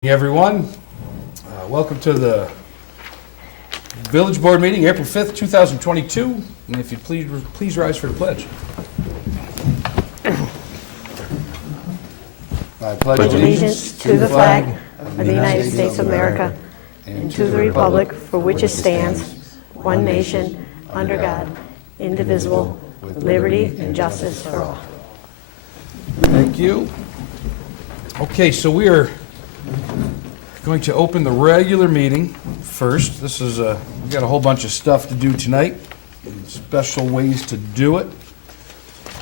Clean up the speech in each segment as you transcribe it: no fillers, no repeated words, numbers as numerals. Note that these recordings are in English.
Hey everyone, welcome to the Village Board meeting, April 5th, 2022. And if you please rise for the pledge. I pledge Allegiance to the flag of the United States of America and to the republic for which it stands, one nation, under God, indivisible, with liberty and justice for all. Thank you. Okay, so we are going to open the regular meeting first. This is we got a whole bunch of stuff to do tonight, special ways to do it.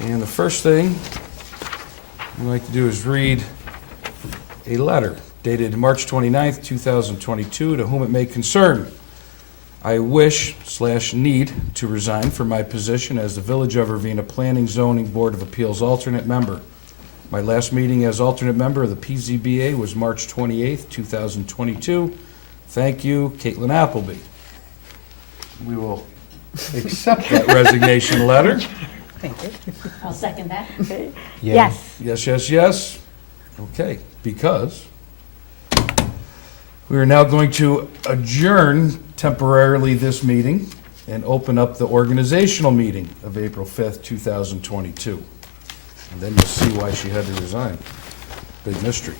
And the first thing I'd like to do is read a letter dated March 29th, 2022, to whom it may concern. I wish/need to resign from my position as the Village of Ravena Planning Zoning Board of Appeals alternate member. My last meeting as alternate member of the PZBA was March 28th, 2022. Thank you, Caitlin Appleby. We will accept that resignation letter. Thank you. I'll second that. Okay. Yeah. Yes. Yes, yes, yes. Okay, because we are now going to adjourn temporarily this meeting and open up the organizational meeting of April 5th, 2022. And then you'll see why she had to resign. Big mystery.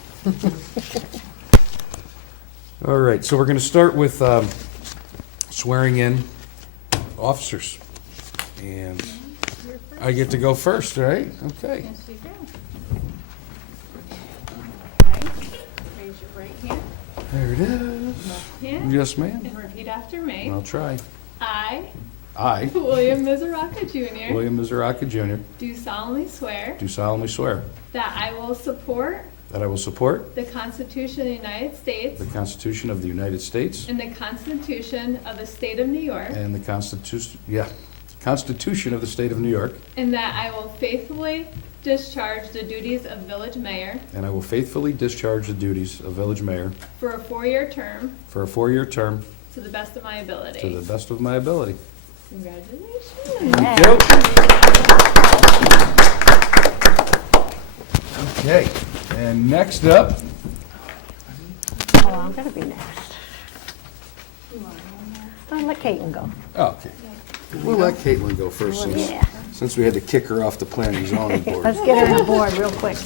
All right, so we're going to start with swearing in officers. And I get to go first, right? Okay. Yes, you do. Raise your right hand, There it is. left hand, Yes, ma'am. and repeat after me. I'll try. I, I, William Mizuraka Jr., William Mizuraka Jr., do solemnly swear do solemnly swear that I will support that I will support the Constitution of the United States the Constitution of the United States and the Constitution of the State of New York, and the Constitution of the State of New York, and that I will faithfully discharge the duties of village mayor and I will faithfully discharge the duties of village mayor for a 4-year term for a 4-year term to the best of my ability. to the best of my ability. Congratulations. Thank you. Okay, and next up, Oh, I'm going to be next. I'll let Caitlin go. okay, we'll let Caitlin go first Yeah. since we had to kick her off the planning and zoning board. Let's get her on board real quick.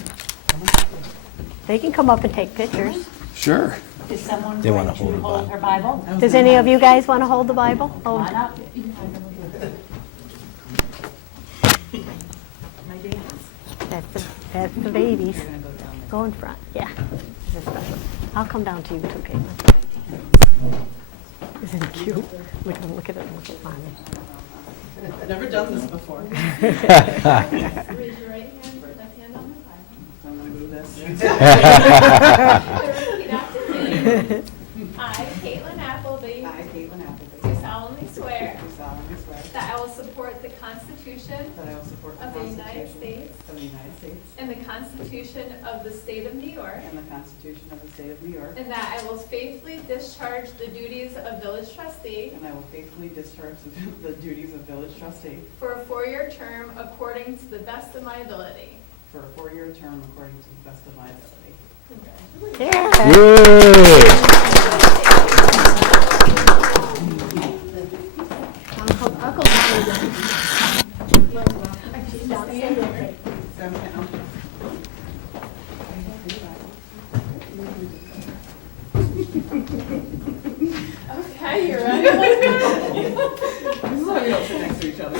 They can come up and take pictures. Sure. Is someone going to hold her Bible? Does any of you guys want to hold the Bible? Oh, Why not? that's the babies. Go in front, yeah. This is special. I'll come down to you too, Caitlin. Isn't it cute? Look at it, look at mommy. I've never done this before. Raise your right hand, left hand on the Bible. I'm gonna do this. Repeat after me. I, Caitlin Appleby, I, Caitlin Appleby, do solemnly swear do solemnly swear that I will support the Constitution that I will support the of the United Constitution States of the United States and the Constitution of the State of New York, and the Constitution of the State of New York, and that I will faithfully discharge the duties of village trustee and I will faithfully discharge the duties of village trustee for a 4-year term according to the best of my ability. for a 4-year term according to the best of my ability. Congratulations. Yeah. Uncle Johnny. Okay, you ready? This is why we don't sit next to each other.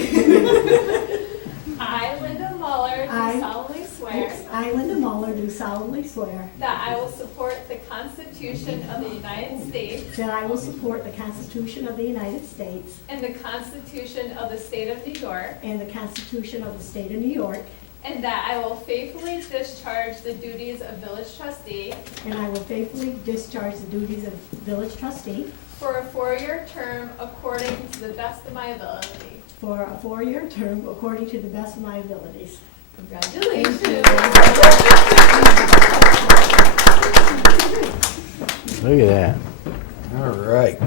I, Linda Muller, I- do solemnly swear I, Linda Muller, do solemnly swear that I will support the Constitution of the United States that I will support the Constitution of the United States and the Constitution of the State of New York, and the Constitution of the State of New York, and that I will faithfully discharge the duties of village trustee and I will faithfully discharge the duties of village trustee for a 4-year term according to the best of my ability. for a 4-year term according to the best of my abilities. Congratulations. Look at that. All right.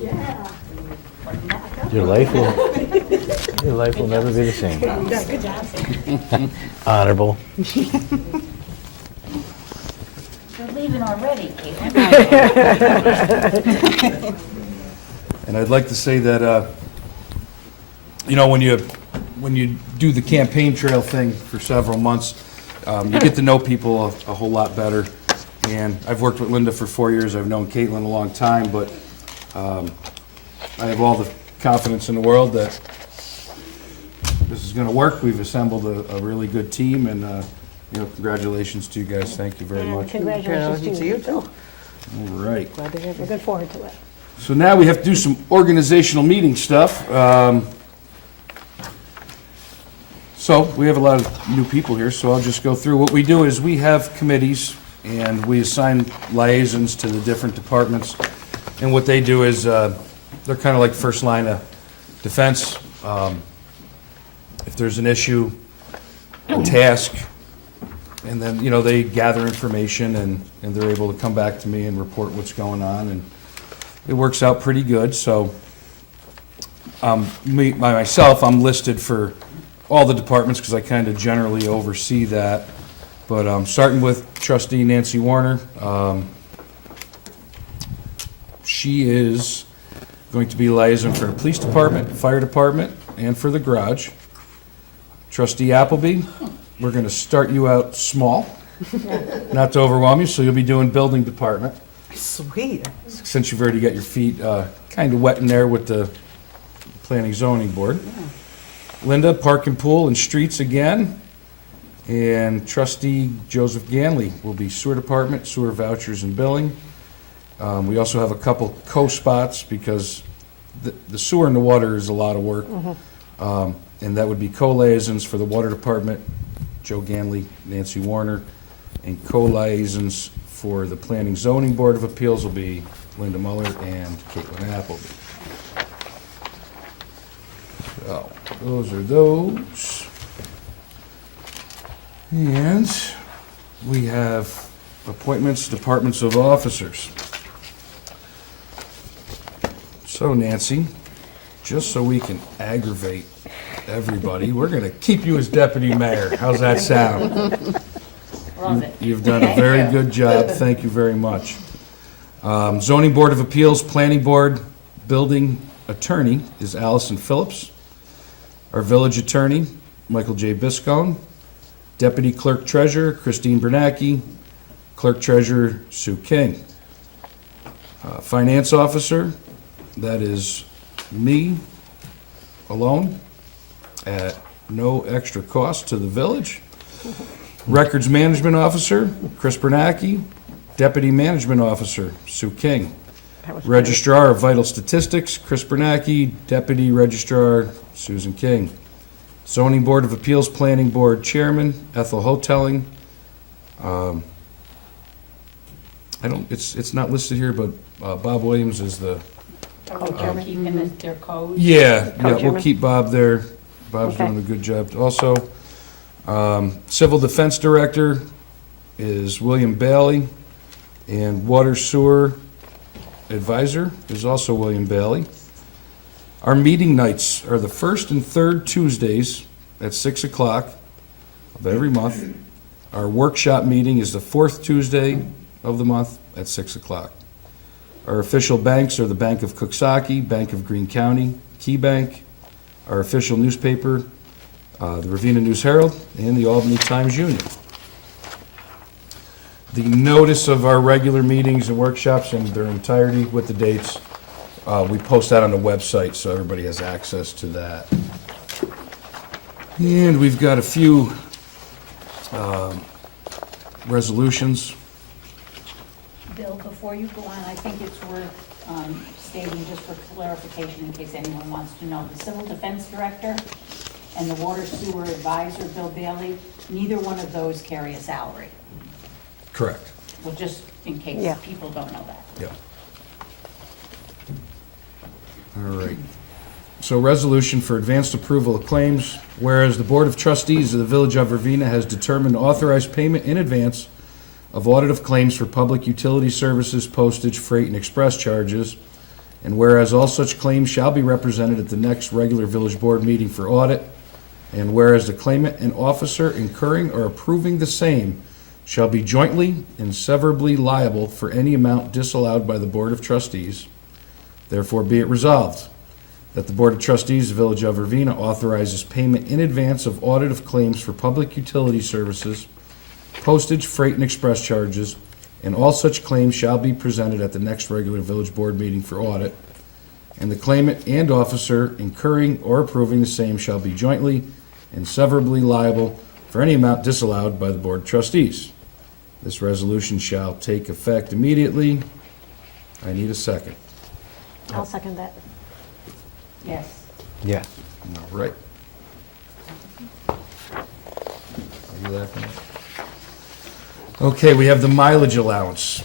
Yeah. Your life will never be the same. Good job. Honorable. You're leaving already, Caitlin. And I'd like to say that, when you do the campaign trail thing for several months, you get to know people a whole lot better. And I've worked with Linda for 4 years. I've known Caitlin a long time, but I have all the confidence in the world that this is going to work. We've assembled a really good team, and congratulations to you guys. Thank you very much. Congratulations to you, too. All right. Glad to have you. Looking forward to it. So now we have to do some organizational meeting stuff. So we have a lot of new people here, so I'll just go through. What we do is we have committees, and we assign liaisons to the different departments. And what they do is they're kind of like first line of defense. If there's an issue, a task, and then, they gather information, and they're able to come back to me and report what's going on, and it works out pretty good. So myself, I'm listed for all the departments because I kind of generally oversee that. But starting with Trustee Nancy Warner, she is going to be liaison for the police department, fire department, and for the garage. Trustee Appleby, we're going to start you out small, not to overwhelm you, so you'll be doing building department. Sweet. Since you've already got your feet kind of wet in there with the planning zoning board. Linda, park and pool and streets again. And Trustee Joseph Ganley will be sewer department, sewer vouchers and billing. We also have a couple co-spots because the sewer and the water is a lot of work. And that would be co-liaisons for the water department, Joe Ganley, Nancy Warner, and co-liaisons for the Planning Zoning Board of Appeals will be Linda Muller and Caitlin Appleby. So, those are those. And we have appointments, departments of officers. So Nancy, just so we can aggravate everybody, we're going to keep you as deputy mayor. How's that sound? Love it. You've done a very good job. Thank you very much. Zoning Board of Appeals, Planning Board, Building Attorney is Allison Phillips. Our Village Attorney, Michael J. Biscone. Deputy Clerk-Treasurer, Christine Bernacki. Clerk-Treasurer, Sue King. Finance Officer, that is me alone at no extra cost to the village. Records Management Officer, Chris Bernacki. Deputy Management Officer, Sue King. Registrar of Vital Statistics, Chris Bernacki. Deputy Registrar, Susan King. Zoning Board of Appeals, Planning Board Chairman, Ethel Hotelling. It's not listed here, but Bob Williams is the, Keeping their code. yeah, we'll Co-chairman. keep Bob there. Bob's Okay. doing a good job also. Civil Defense Director is William Bailey, and Water Sewer Advisor is also William Bailey. Our meeting nights are the first and third Tuesdays at 6 o'clock of every month. Our workshop meeting is the fourth Tuesday of the month at 6 o'clock. Our official banks are the Bank of Cooksaki, Bank of Greene County, Key Bank. Our official newspaper, the Ravena News-Herald, and the Albany Times-Union. The notice of our regular meetings and workshops in their entirety with the dates, we post that on the website so everybody has access to that. And we've got a few resolutions. Bill, before you go on, I think it's worth stating, just for clarification, in case anyone wants to know, the Civil Defense Director and the Water Sewer Advisor, Bill Bailey, neither one of those carry a salary. Correct. Well, just in case Yeah. people don't know that. Yeah. All right. So resolution for advanced approval of claims, whereas the Board of Trustees of the Village of Ravena has determined to authorize payment in advance of audit of claims for public utility services, postage, freight, and express charges, and whereas all such claims shall be represented at the next regular village board meeting for audit, and whereas the claimant and officer incurring or approving the same shall be jointly and severably liable for any amount disallowed by the Board of Trustees. Therefore be it resolved that the Board of Trustees of the Village of Ravena authorizes payment in advance of audit of claims for public utility services, postage, freight, and express charges, and all such claims shall be presented at the next regular village board meeting for audit, and the claimant and officer incurring or approving the same shall be jointly and severably liable for any amount disallowed by the Board of Trustees. This resolution shall take effect immediately. I need a second. I'll second that. Yes. Yeah. All right. Are you laughing? Okay, we have the mileage allowance.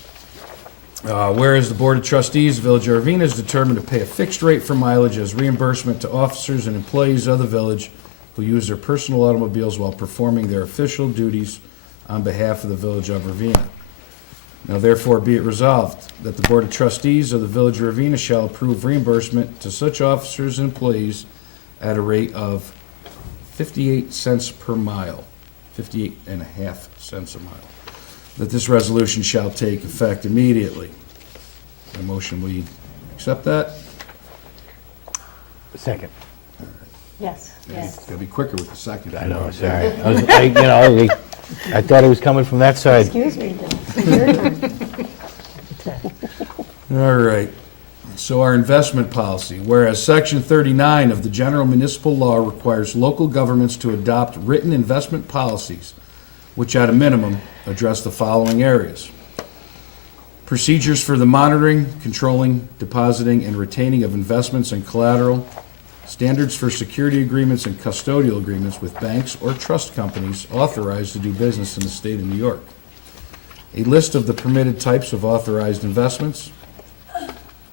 Whereas the Board of Trustees, Village of Ravena, is determined to pay a fixed rate for mileage as reimbursement to officers and employees of the village who use their personal automobiles while performing their official duties on behalf of the Village of Ravena. Now therefore be it resolved that the Board of Trustees of the Village of Ravena shall approve reimbursement to such officers and employees at a rate of 58 cents per mile, 58 and a half cents a mile. That this resolution shall take effect immediately. A motion, we accept that? Second. Yes. Yes. Gotta be quicker with the second. I know, sorry. I thought it was coming from that side. Excuse me, Bill. It's your turn. All right. So our investment policy, whereas Section 39 of the General Municipal Law requires local governments to adopt written investment policies, which at a minimum address the following areas: procedures for the monitoring, controlling, depositing, and retaining of investments and collateral, standards for security agreements and custodial agreements with banks or trust companies authorized to do business in the state of New York, a list of the permitted types of authorized investments,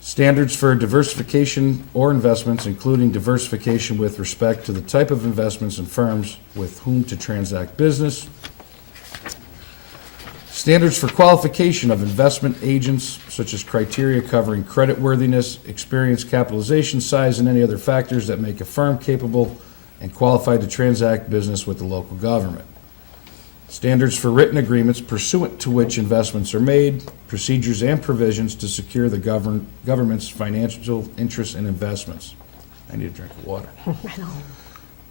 standards for diversification or investments, including diversification with respect to the type of investments and firms with whom to transact business, standards for qualification of investment agents, such as criteria covering creditworthiness, experience, capitalization size, and any other factors that make a firm capable and qualified to transact business with the local government. Standards for written agreements pursuant to which investments are made, procedures and provisions to secure the government's financial interests and investments. I need a drink of water.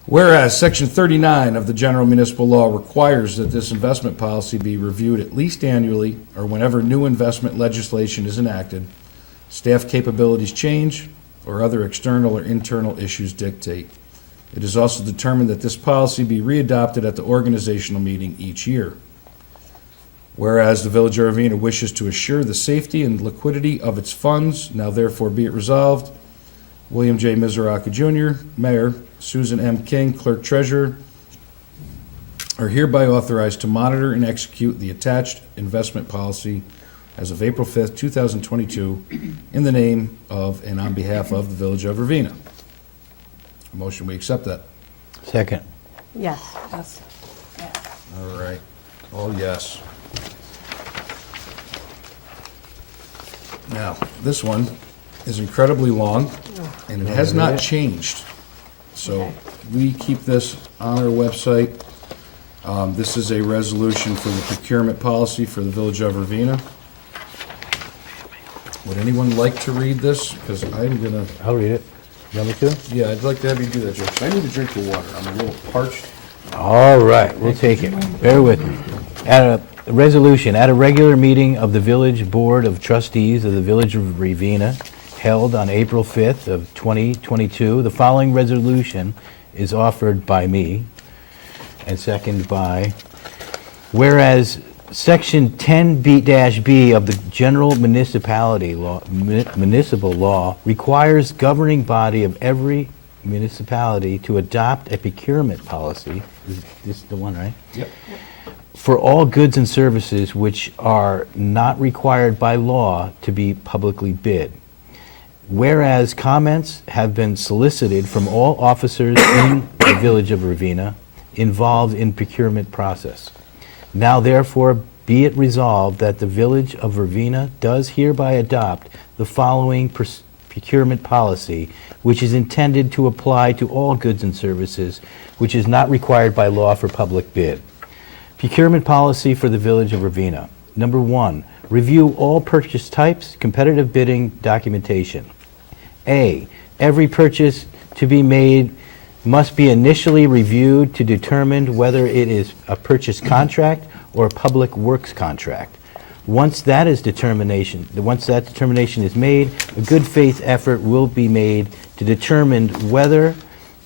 Whereas Section 39 of the General Municipal Law requires that this investment policy be reviewed at least annually or whenever new investment legislation is enacted, staff capabilities change, or other external or internal issues dictate. It is also determined that this policy be readopted at the organizational meeting each year. Whereas the Village of Ravena wishes to assure the safety and liquidity of its funds, now therefore be it resolved, William J. Mizuraka Jr., Mayor, Susan M. King, Clerk-Treasurer, are hereby authorized to monitor and execute the attached investment policy as of April 5th, 2022, in the name of and on behalf of the Village of Ravena. A motion, we accept that. Second. Yes. Yes. All right. All yes. Now, this one is incredibly long, and it has not changed. So Okay. we keep this on our website. This is a resolution for the procurement policy for the Village of Ravena. Would anyone like to read this? Because I'm gonna, I'll read it. You want me to? yeah, I'd like to have you do that, Joe. 'Cause I need a drink of water. I'm a little parched. All right, we'll take it. Bear with me. At a resolution, at a regular meeting of the Village Board of Trustees of the Village of Ravena, held on April 5th of 2022, the following resolution is offered by me and seconded by, whereas Section 10B-B of the General Municipal Law requires governing body of every municipality to adopt a procurement policy. This is the one, right? Yep. For all goods and services which are not required by law to be publicly bid. Whereas comments have been solicited from all officers in the Village of Ravena involved in procurement process. Now therefore be it resolved that the Village of Ravena does hereby adopt the following procurement policy, which is intended to apply to all goods and services which is not required by law for public bid. Procurement policy for the Village of Ravena. Number 1, review all purchase types, competitive bidding documentation. A, every purchase to be made must be initially reviewed to determine whether it is a purchase contract or a public works contract. Once that determination is made, a good faith effort will be made to determine whether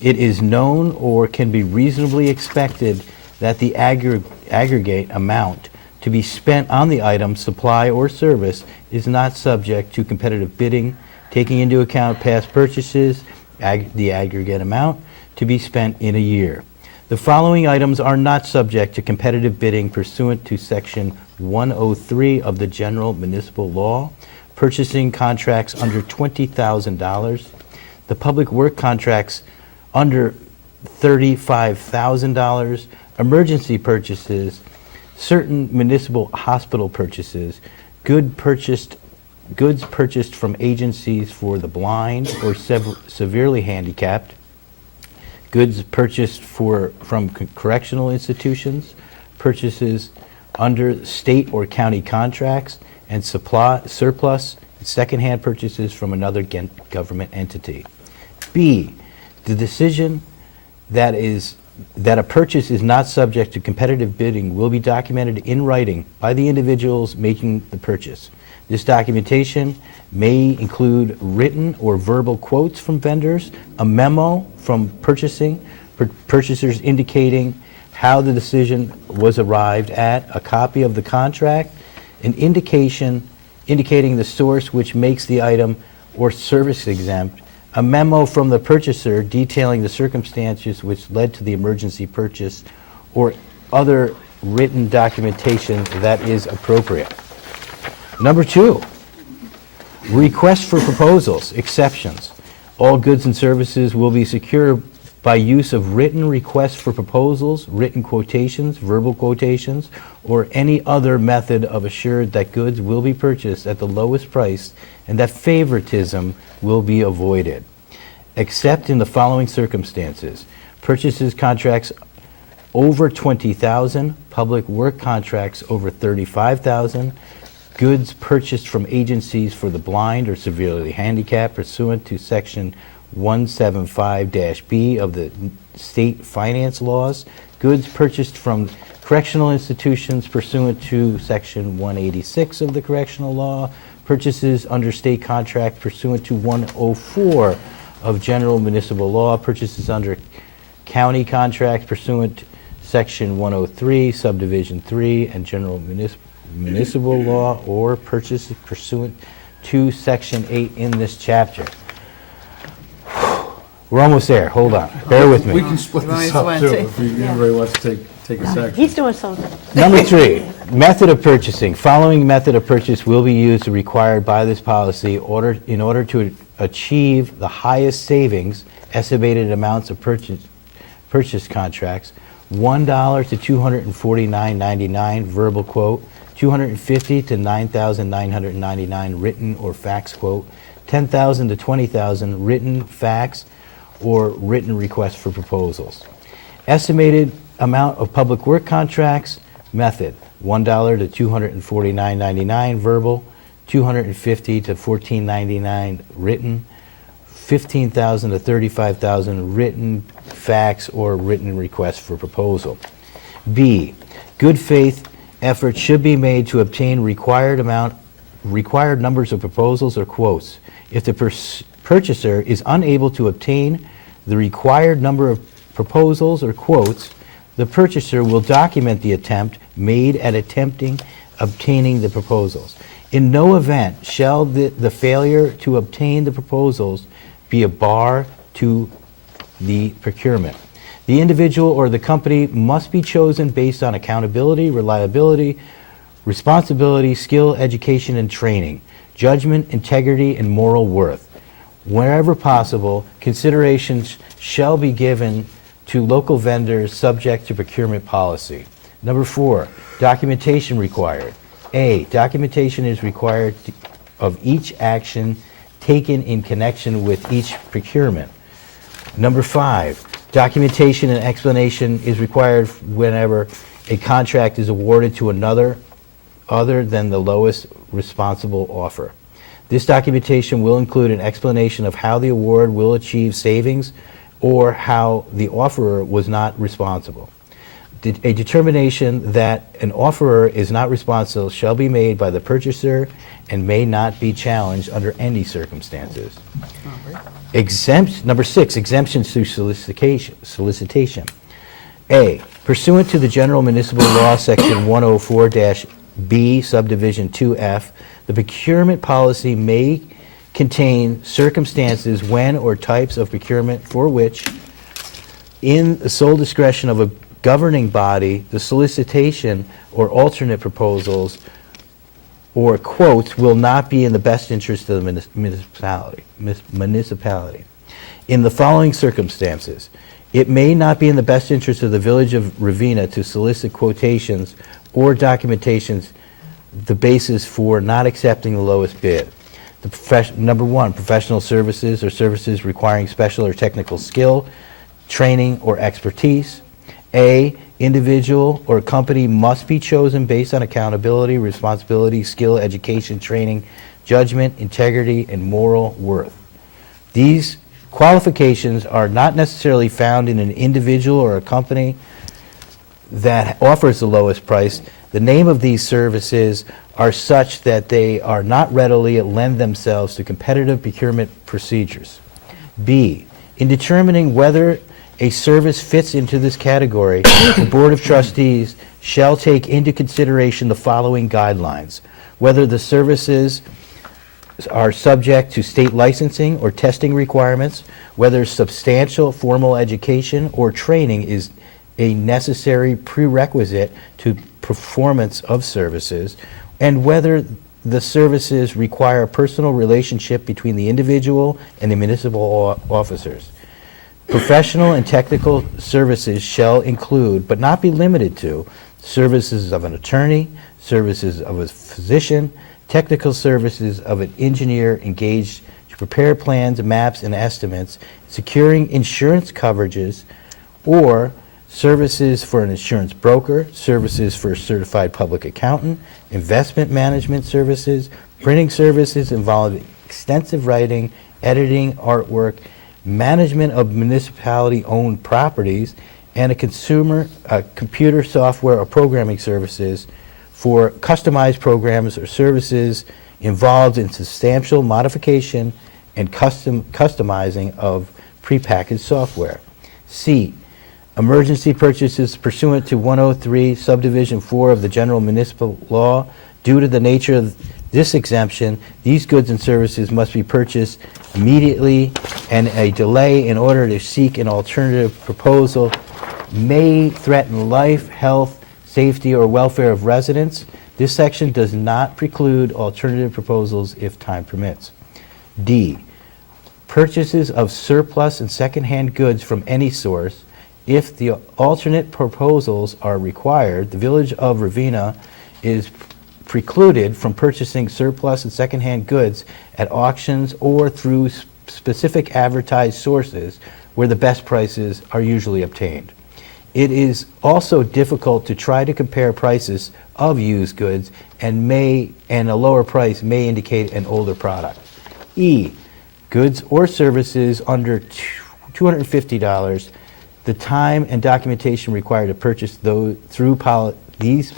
it is known or can be reasonably expected that the aggregate amount to be spent on the item, supply, or service is not subject to competitive bidding, taking into account past purchases, the aggregate amount to be spent in a year. The following items are not subject to competitive bidding pursuant to Section 103 of the General Municipal Law: purchasing contracts under $20,000, the public work contracts under $35,000, emergency purchases, certain municipal hospital purchases, goods purchased from agencies for the blind or severely handicapped, goods purchased from correctional institutions, purchases under state or county contracts, and surplus and secondhand purchases from another government entity. B, the decision that a purchase is not subject to competitive bidding will be documented in writing by the individuals making the purchase. This documentation may include written or verbal quotes from vendors, a memo from purchasers indicating how the decision was arrived at, a copy of the contract, an indicating the source which makes the item or service exempt, a memo from the purchaser detailing the circumstances which led to the emergency purchase, or other written documentation that is appropriate. Number 2, request for proposals, exceptions. All goods and services will be secured by use of written requests for proposals, written quotations, verbal quotations, or any other method of assured that goods will be purchased at the lowest price and that favoritism will be avoided, except in the following circumstances: purchases contracts over $20,000, public work contracts over $35,000, goods purchased from agencies for the blind or severely handicapped pursuant to Section 175-B of the state finance laws, goods purchased from correctional institutions pursuant to Section 186 of the correctional law, purchases under state contract pursuant to 104 of general municipal law, purchases under county contract pursuant to Section 103, subdivision 3, and general municipal law, or purchases pursuant to Section 8 in this chapter. We're almost there. Hold on. Bear with We me. can split Nice this up one, too, too. if anybody wants to take a section. He's doing something. Number 3, method of purchasing. Following method of purchase will be used required by this policy in order to achieve the highest savings. Estimated amounts of purchase contracts: $1 to $249.99 verbal quote, $250 to $9,999 written or fax quote, $10,000 to $20,000 written fax or written request for proposals. Estimated amount of public work contracts method: $1 to $249.99 verbal, $250 to $14.99 written, $15,000 to $35,000 written fax or written request for proposal. B, good faith effort should be made to obtain required numbers of proposals or quotes. If the purchaser is unable to obtain the required number of proposals or quotes, the purchaser will document the attempt made at obtaining the proposals. In no event shall the failure to obtain the proposals be a bar to the procurement. The individual or the company must be chosen based on accountability, reliability, responsibility, skill, education, and training, judgment, integrity, and moral worth. Wherever possible, considerations shall be given to local vendors subject to procurement policy. Number 4, documentation required. A, documentation is required of each action taken in connection with each procurement. Number 5, documentation and explanation is required whenever a contract is awarded to another other than the lowest responsible offer. This documentation will include an explanation of how the award will achieve savings or how the offerer was not responsible. A determination that an offerer is not responsible shall be made by the purchaser and may not be challenged under any circumstances. Number 6, exemptions to solicitation. A, pursuant to the General Municipal Law, Section 104-B, Subdivision 2F, the procurement policy may contain circumstances when or types of procurement for which, in the sole discretion of a governing body, the solicitation or alternate proposals or quotes will not be in the best interest of the municipality. In the following circumstances, it may not be in the best interest of the Village of Ravena to solicit quotations or documentations the basis for not accepting the lowest bid. Number 1, professional services or services requiring special or technical skill, training, or expertise. A, individual or company must be chosen based on accountability, responsibility, skill, education, training, judgment, integrity, and moral worth. These qualifications are not necessarily found in an individual or a company that offers the lowest price. The name of these services are such that they are not readily lend themselves to competitive procurement procedures. B, in determining whether a service fits into this category, the Board of Trustees shall take into consideration the following guidelines: whether the services are subject to state licensing or testing requirements, whether substantial formal education or training is a necessary prerequisite to performance of services, and whether the services require a personal relationship between the individual and the municipal officers. Professional and technical services shall include, but not be limited to, services of an attorney, services of a physician, technical services of an engineer engaged to prepare plans, maps, and estimates, securing insurance coverages, or services for an insurance broker, services for a certified public accountant, investment management services, printing services involving extensive writing, editing, artwork, management of municipality-owned properties, and computer software or programming services for customized programs or services involved in substantial modification and customizing of prepackaged software. C, emergency purchases pursuant to 103 Subdivision 4 of the General Municipal Law. Due to the nature of this exemption, these goods and services must be purchased immediately, and a delay in order to seek an alternative proposal may threaten life, health, safety, or welfare of residents. This section does not preclude alternative proposals if time permits. D, purchases of surplus and secondhand goods from any source. If the alternate proposals are required, the Village of Ravena is precluded from purchasing surplus and secondhand goods at auctions or through specific advertised sources where the best prices are usually obtained. It is also difficult to try to compare prices of used goods, and a lower price may indicate an older product. E, goods or services under $250. The time and documentation required to purchase through this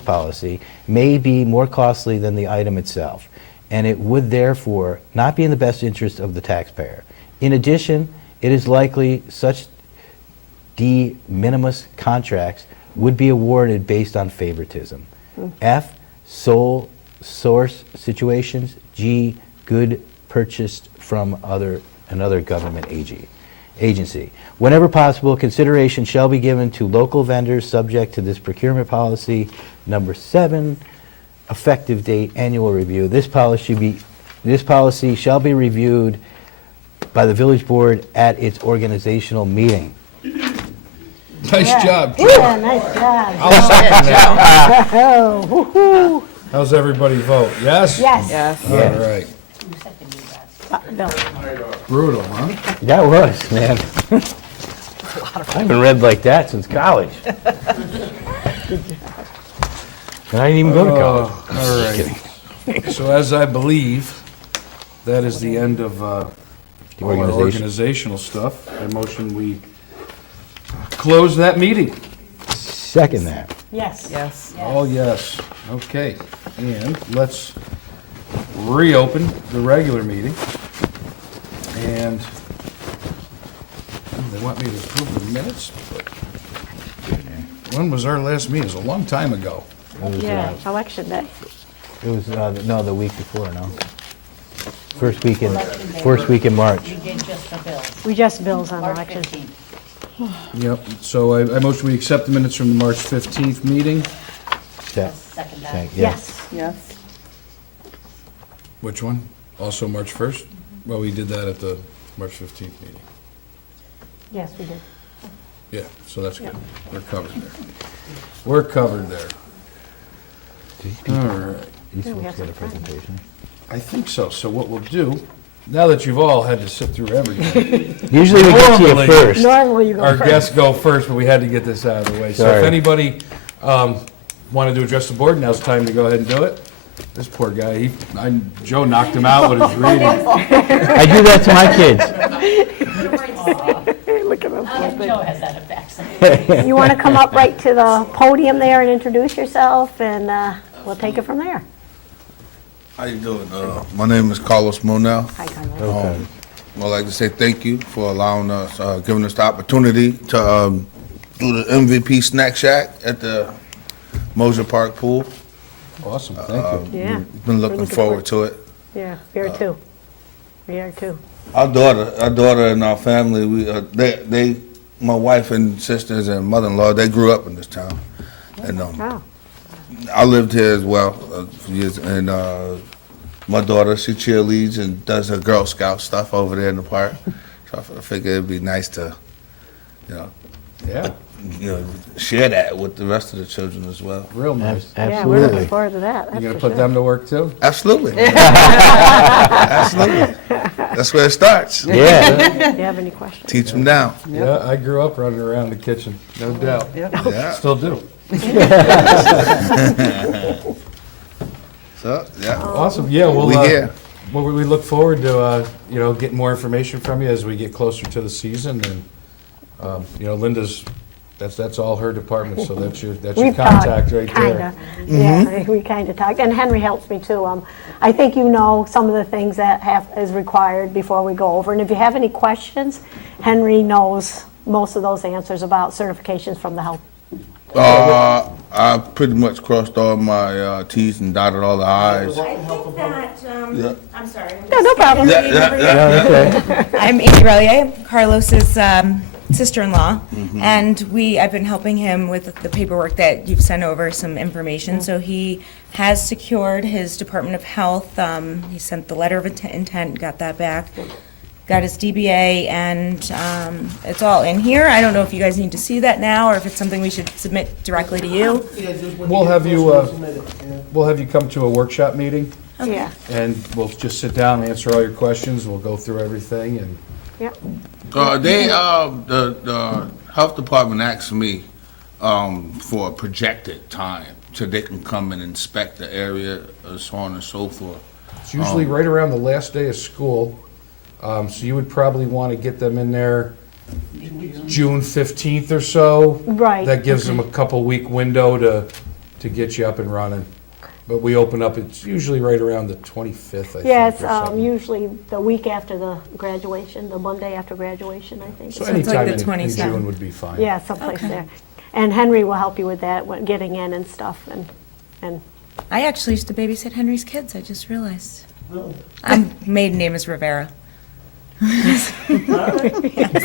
policy may be more costly than the item itself, and it would therefore not be in the best interest of the taxpayer. In addition, it is likely such de minimis contracts would be awarded based on favoritism. F, sole source situations. G, good purchased from another government agency. Whenever possible, consideration shall be given to local vendors subject to this procurement policy. Number 7, effective date, annual review. This policy shall be reviewed by the village board at its organizational meeting. Nice job, Joe. Yeah, nice job. I'll second that. Oh, woo-hoo. How's everybody vote? Yes? Yes. Yes. All right. Who seconded that? Bill. Brutal, huh? That was, man. I haven't read like that since college. And I didn't even go to college. All right. So as I believe, that is the end of all our organizational stuff. I motion we close that meeting. Second that. Yes. Yes. Oh, yes. Okay. And let's reopen the regular meeting. And they want me to approve the minutes, but when was our last meeting? It was a long time ago. Yeah, election day. It was, no, the week before, no? First week in March. We did just the bills, We just bills on March election. 15th. Yep. So I motion we accept the minutes from the March 15th meeting. Second that. Yes. Yes. Which one? Also March 1st? Well, we did that at the March 15th meeting. Yes, we did. Yeah, so that's good. We're covered there. We're covered there. All right. These Yeah, we folks have got a some time. presentation. I think so. So what we'll do, now that you've all had to sit through everything, Usually we get to you Normally- first. Normally you go our first. guests go first, but we had to get this out of the way. So if Sorry. anybody wanted to address the board, now's the time to go ahead and do it. This poor guy, Joe knocked him out with his reading. I do that to my kids. Look at him. Joe has that effect. You want to come up right to the podium there and introduce yourself, and we'll take it from there. How you doing? My name is Carlos Monell. Hi, Carlos. Okay. I'd like to say thank you for allowing us, giving us the opportunity to do the MVP Snack Shack at the Mosier Park Pool. Awesome, thank you. Yeah, Been looking forward to it. yeah, we are too. We are too. Our daughter and our family, my wife and sisters and mother-in-law, they grew up in this town. And Wow. I lived here as well for years. And my daughter, she cheerleads and does her Girl Scout stuff over there in the park. So I figured it'd be nice to, Yeah, share that with the rest of the children as well. real nice. Yeah, we're looking Absolutely. forward to that. You that's gonna for put sure. them to work too? Absolutely. Absolutely. That's where it starts. Yeah. Do you have any questions? Teach them down. Yeah, I grew up running around the kitchen, no doubt. Yeah. Still do. So, yeah. Awesome, yeah, We here. well, we look forward to, getting more information from you as we get closer to the season, and, Linda's, that's all her department, so that's your We've contact talked, right kinda. there. Yeah, we kind of talked, and Henry helps me too. I think you know some of the things that is required before we go over, and if you have any questions, Henry knows most of those answers about certifications from the health. I pretty much crossed all my T's and dotted all the I's. I think that, Yeah. I'm sorry. No, no problem. Yeah, yeah, yeah. Okay. I'm Amy Relier, Carlos's sister-in-law, and I've been helping him with the paperwork that you've sent over, some information. So he has secured his Department of Health. He sent the letter of intent, got that back. Got his DBA, and it's all in here. I don't know if you guys need to see that now, or if it's something we should submit directly to you. We'll have you come to a workshop meeting, Yeah, and we'll just sit down and answer all your questions, we'll go through everything, and yep. The health department asked me for a projected time so they can come and inspect the area, so on and so forth. it's usually right around the last day of school. So you would probably want to get them in there June 15th or so. Right. That gives them a couple week window to get you up and running. But we open up, it's usually right around the 25th, I think. Yeah, it's or something. usually the week after the graduation, the Monday after graduation, I think. So So it's like anytime the in 27th. June would be fine. Yeah, someplace there. And Henry will help you with that, getting in and stuff, and I actually used to babysit Henry's kids, I just realized. My maiden name is Ravena.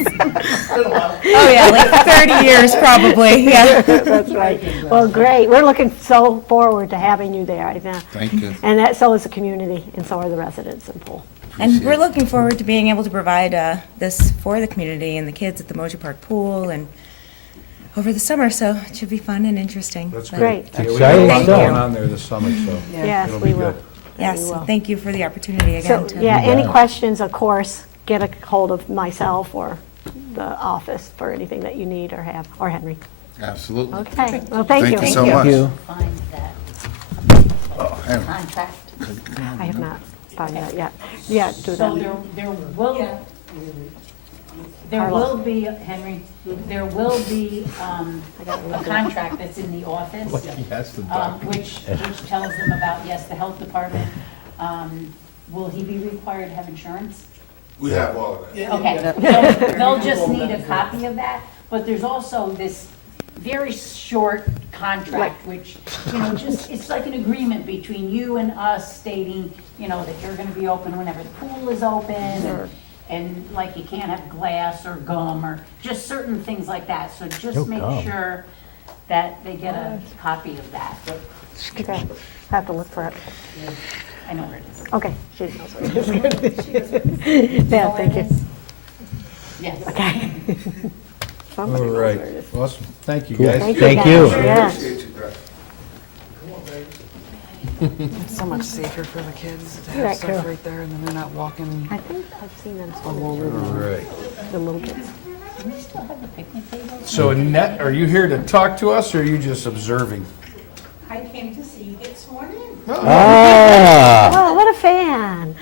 Oh, yeah, like 30 years probably, yeah. that's right. Well, great. We're looking so forward to having you there. Thank you. And so is the community, and so are the residents in Poole. And we're looking forward to being able to provide this for the community and the kids at the Mosier Park Pool and over the summer, so it should be fun and interesting. That's But- great. Great. Yeah, we got a lot Thank going you. on there this summer, so Yes, it'll we be will. good. Yes, We will. thank you for the opportunity So, again. yeah, any got it. questions, of course, get a hold of myself or the office for anything that you need or have, or Henry. Absolutely. Okay, well, thank you. Thank you so much. Find that Oh, Henry. contract. I have not found that yet. Yeah, do So that. there will be, Henry, there will be a contract that's in the office, which tells them about, yes, the health department. Will he be required to have insurance? We have all of that. Okay, so they'll just need a copy of that, but there's also this very short contract, which, just, it's like an agreement between you and us stating, that you're gonna be open whenever the pool is open, and like you can't have glass or gum, or just certain things like that, so just make sure that they get a copy of that. Okay, I have to look for it. I know where it is. Okay, she knows what it is. Yeah, thank you. Yes. Okay. All Somebody knows right, where it is. awesome. Thank you, guys. Thank you. guys. Yeah. Appreciate you guys. It's so much safer for the kids to Right, have stuff too. right there, and then they're not walking. I think I've seen them All swimming, right. the little kids. Do we still have the picnic table? So Annette, are you here to talk to us, or are you just observing? I came to see you get sworn in. Ah, Oh, what a fan.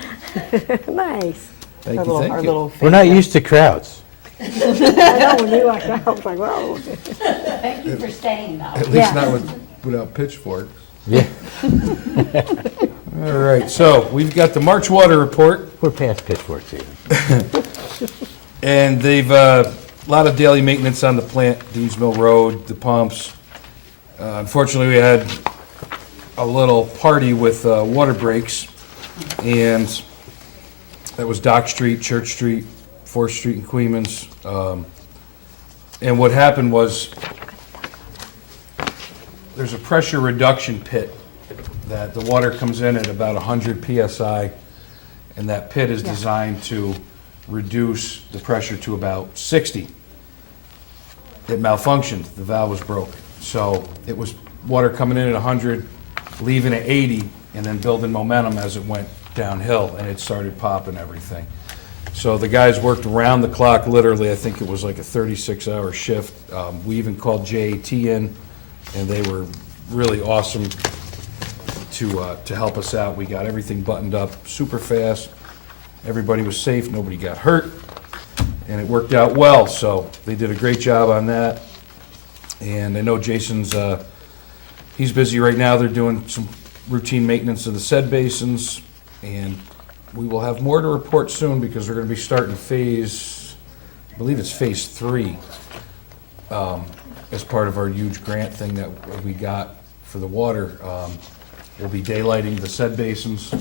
Nice. Thank you, thank Our you. little we're not used to crowds. I know, when you walked out, I was like, whoa. Thank you for staying, though. At least Yeah. not without pitchforks. Yeah, All right, so we've got the March water report, we're past pitchfork season. and they've, a lot of daily maintenance on the plant, Deans Mill Road, the pumps. Unfortunately, we had a little party with water breaks, and that was Dock Street, Church Street, 4th Street, and Queens. And what happened was, there's a pressure reduction pit that the water comes in at about 100 PSI, and that pit is designed to reduce the pressure to about 60. It malfunctioned, the valve was broke. So it was water coming in at 100, leaving at 80, and then building momentum as it went downhill, and it started popping everything. So the guys worked around the clock, literally. I think it was like a 36-hour shift. We even called JAT in, and they were really awesome to help us out. We got everything buttoned up super fast. Everybody was safe, nobody got hurt, and it worked out well. So they did a great job on that. And I know Jason's, he's busy right now. They're doing some routine maintenance of the said basins, and we will have more to report soon because we're going to be starting phase, I believe it's phase 3, as part of our huge grant thing that we got for the water. We'll be daylighting the said basins,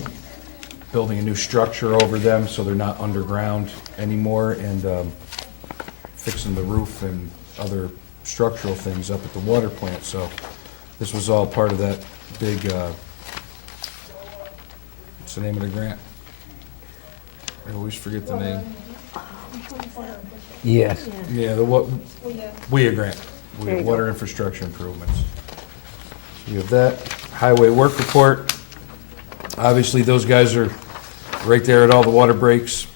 building a new structure over them so they're not underground anymore, and fixing the roof and other structural things up at the water plant. So this was all part of that big, what's the name of the grant? I always forget the name. Yes. Yeah, the what, WIA grant, There you go. Water Infrastructure Improvements. So you have that, highway work report. Obviously, those guys are right there at all the water breaks.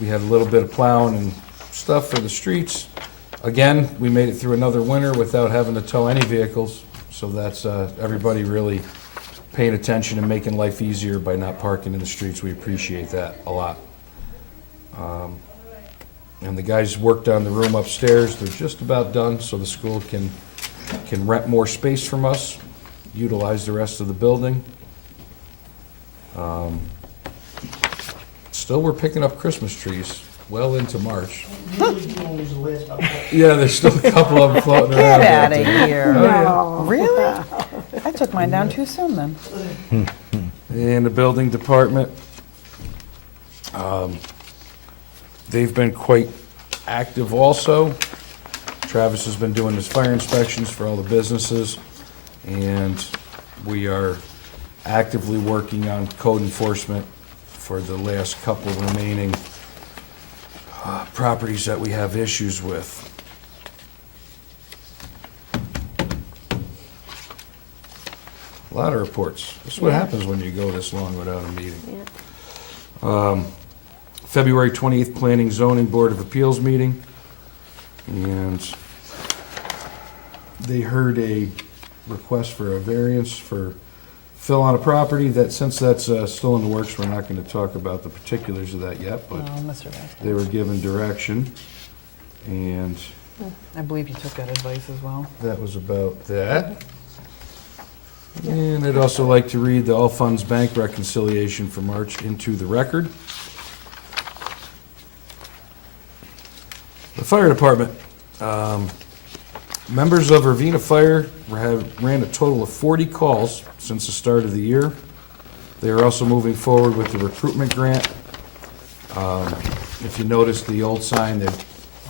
We had a little bit of plowing and stuff for the streets. Again, we made it through another winter without having to tow any vehicles, so that's everybody really paying attention and making life easier by not parking in the streets. We appreciate that a lot. And the guys worked on the room upstairs. They're just about done, so the school can rent more space from us, utilize the rest of the building. Still, we're picking up Christmas trees well into March. Yeah, there's still a couple of them floating around. Get out out of there. here. No. Really? I took mine down too soon then. And the building department, they've been quite active also. Travis has been doing his fire inspections for all the businesses, and we are actively working on code enforcement for the last couple remaining properties that we have issues with. A lot of reports. This is what happens when you go this long without a meeting. February 28th Planning Zoning Board of Appeals meeting. And they heard a request for a variance for fill on a property that, since that's still in the works, we're not going to talk about the particulars of that yet, but they were given direction. And I believe you took that advice as well. that was about that. And I'd also like to read the all funds bank reconciliation for March into the record. The fire department, members of Ravena Fire ran a total of 40 calls since the start of the year. They are also moving forward with the recruitment grant. If you notice the old sign, they're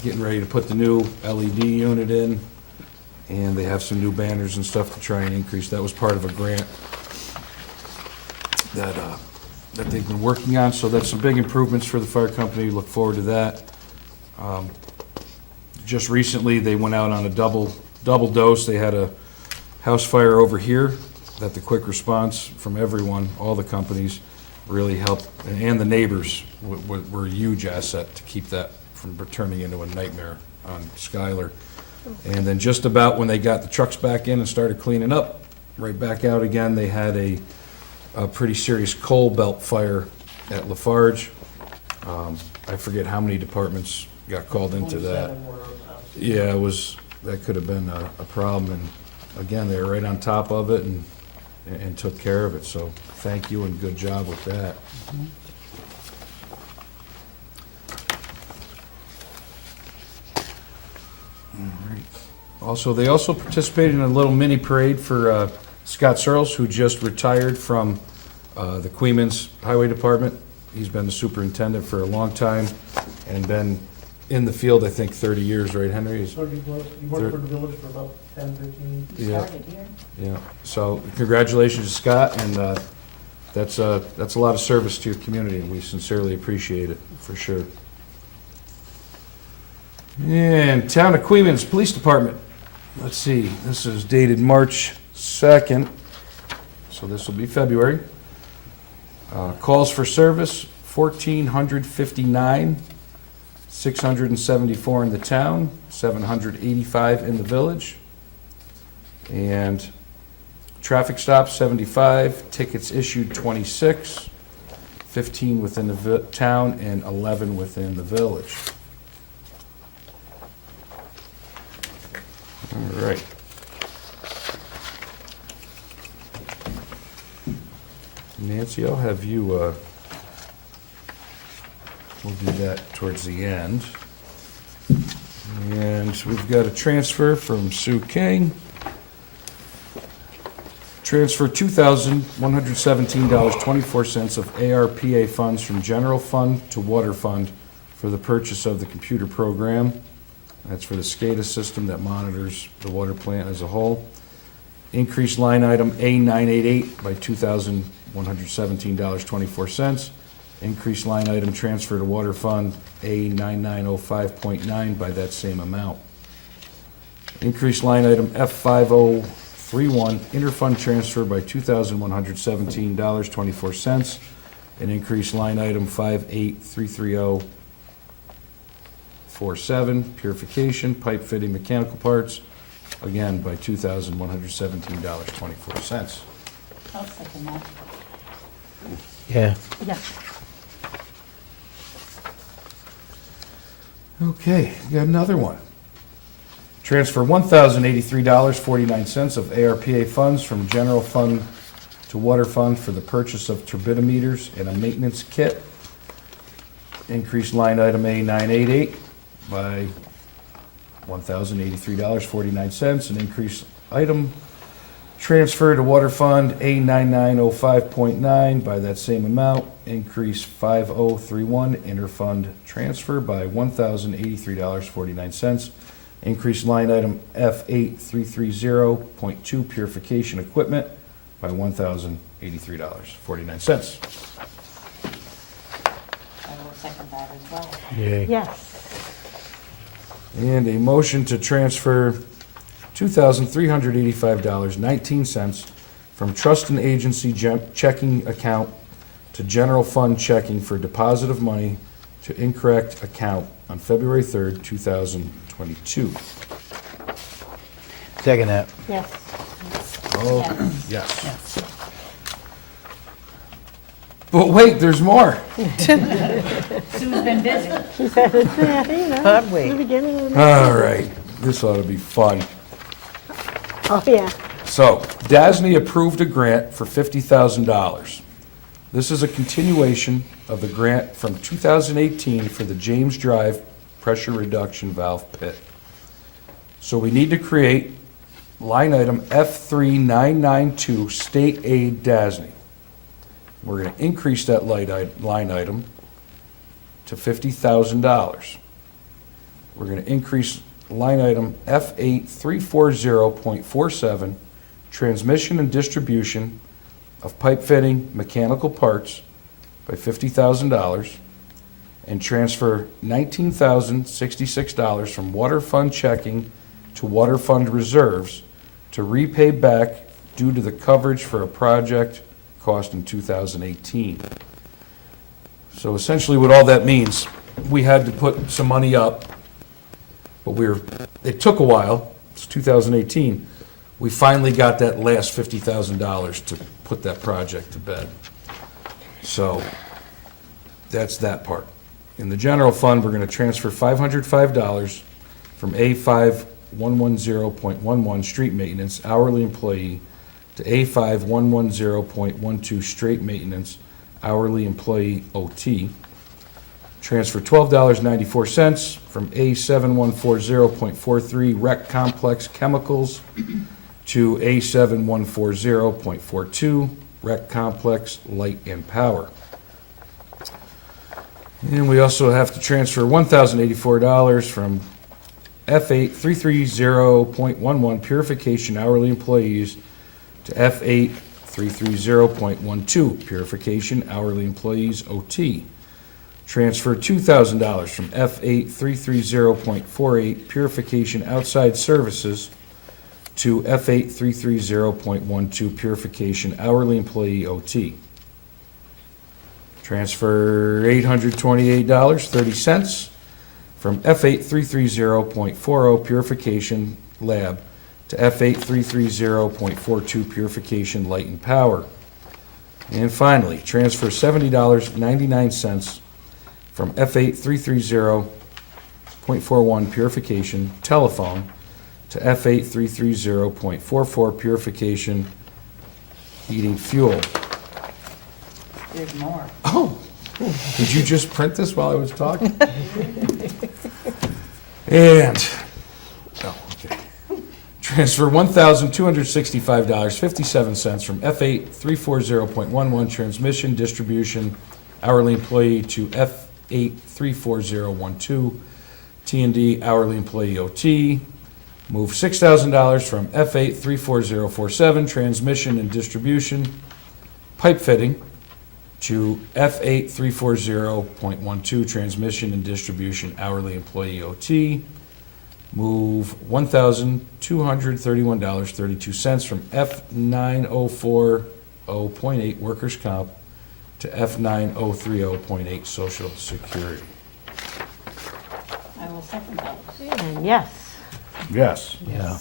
getting ready to put the new LED unit in, and they have some new banners and stuff to try and increase. That was part of a grant that they've been working on, so that's some big improvements for the fire company. Look forward to that. Just recently, they went out on a double dose. They had a house fire over here that the quick response from everyone, all the companies, really helped, and the neighbors were a huge asset to keep that from turning into a nightmare on Schuyler. And then just about when they got the trucks back in and started cleaning up, right back out again, they had a pretty serious coal belt fire at Lafarge. I forget how many departments got called into that. Yeah, that could have been a problem, and again, they were right on top of it and took care of it, so thank you and good job with that. All right. Also, they also participated in a little mini parade for Scott Searles, who just retired from the Queens Highway Department. He's been the superintendent for a long time and been in the field, I think, 30 years, right, Henry? He worked for the village for about 10, 15 years. Yeah. Yeah, so congratulations to Scott, and that's a lot of service to your community, and we sincerely appreciate it, for sure. And Town of Queens Police Department, let's see, this is dated March 2nd, so this will be February. Calls for service, 1,459, 674 in the town, 785 in the village. And traffic stops, 75, tickets issued, 26, 15 within the town and 11 within the village. All right. Nancy, I'll have you, we'll do that towards the end. And we've got a transfer from Sue King. Transfer $2,117.24 of ARPA funds from general fund to water fund for the purchase of the computer program. That's for the SCADA system that monitors the water plant as a whole. Increase line item A988 by $2,117.24. Increase line item transfer to water fund A9905.9 by that same amount. Increase line item F5031 interfund transfer by $2,117.24. And increase line item 5833047 purification, pipe fitting, mechanical parts, again by $2,117.24. I'll second that. Yeah. Yeah. Okay, got another one. Transfer $1,083.49 of ARPA funds from general fund to water fund for the purchase of turbidimeters and a maintenance kit. Increase line item A988 by $1,083.49, and increase item transfer to water fund A9905.9 by that same amount. Increase 5031 interfund transfer by $1,083.49. Increase line item F8330.2 purification equipment by $1,083.49. I will second that as well. Yay. Yes. And a motion to transfer $2,385.19 from trust and agency checking account to general fund checking for deposit of money to incorrect account on February 3rd, 2022. Second that. Yes. Oh, yes. But wait, there's more. Sue's been busy. She said, Can't wait. the beginning of the All right, this ought to be fun. Oh, yeah. So, DASNY approved a grant for $50,000. This is a continuation of the grant from 2018 for the James Drive pressure reduction valve pit. So we need to create line item F3992, state aid DASNY. We're going to increase that line item to $50,000. We're going to increase line item F8340.47, transmission and distribution of pipe fitting mechanical parts by $50,000, and transfer $19,066 from water fund checking to water fund reserves to repay back due to the coverage for a project cost in 2018. So essentially what all that means, we had to put some money up, but it took a while, it's 2018. We finally got that last $50,000 to put that project to bed. So that's that part. In the general fund, we're going to transfer $505 from A5110.11 street maintenance hourly employee to A5110.12 straight maintenance hourly employee OT. Transfer $12.94 from A7140.43 rec complex chemicals to A7140.42 rec complex light and power. And we also have to transfer $1,084 from F8330.11 purification hourly employees to F8330.12 purification hourly employees OT. Transfer $2,000 from F8330.48 purification outside services to F8330.12 purification hourly employee OT. Transfer $828.30 from F8330.40 purification lab to F8330.42 purification light and power. And finally, transfer $70.99 from F8330.41 purification telephone to F8330.44 purification heating fuel. There's more. Oh, did you just print this while I was talking? And, oh, okay. Transfer $1,265.57 from F8340.11 transmission distribution hourly employee to F834012 T&D hourly employee OT. Move $6,000 from F834047 transmission and distribution pipe fitting to F8340.12 transmission and distribution hourly employee OT. Move $1,231.32 from F9040.8 workers' comp to F9030.8 social security. I will second those. And yes. Yes. Yeah.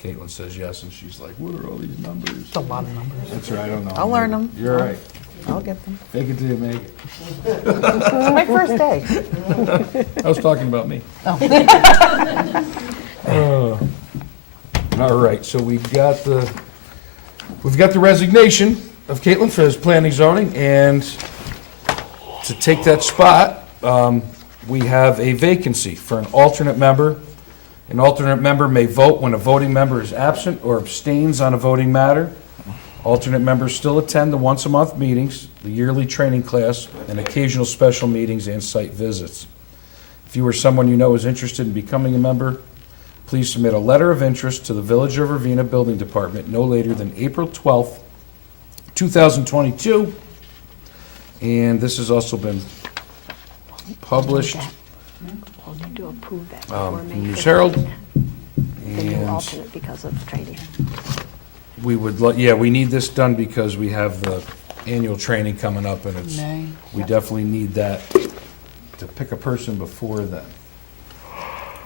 Caitlin says yes, and she's like, what are all these numbers? It's a lot of numbers. That's right, I don't know. I'll learn them. You're right. I'll get them. Fake it till you make it. It's my first day. I was talking about me. All right, so we've got the resignation of Caitlin for his planning zoning, and to take that spot, we have a vacancy for an alternate member. An alternate member may vote when a voting member is absent or abstains on a voting matter. Alternate members still attend the once-a-month meetings, the yearly training class, and occasional special meetings and site visits. If you or someone you know is interested in becoming a member, please submit a letter of interest to the Village of Ravena Building Department no later than April 12th, 2022. And this has also been published We'll need to approve that in before May News 15th. Herald. The new And alternate because of training. we would, we need this done because we have the annual training coming up, and we definitely need that to pick a person before then.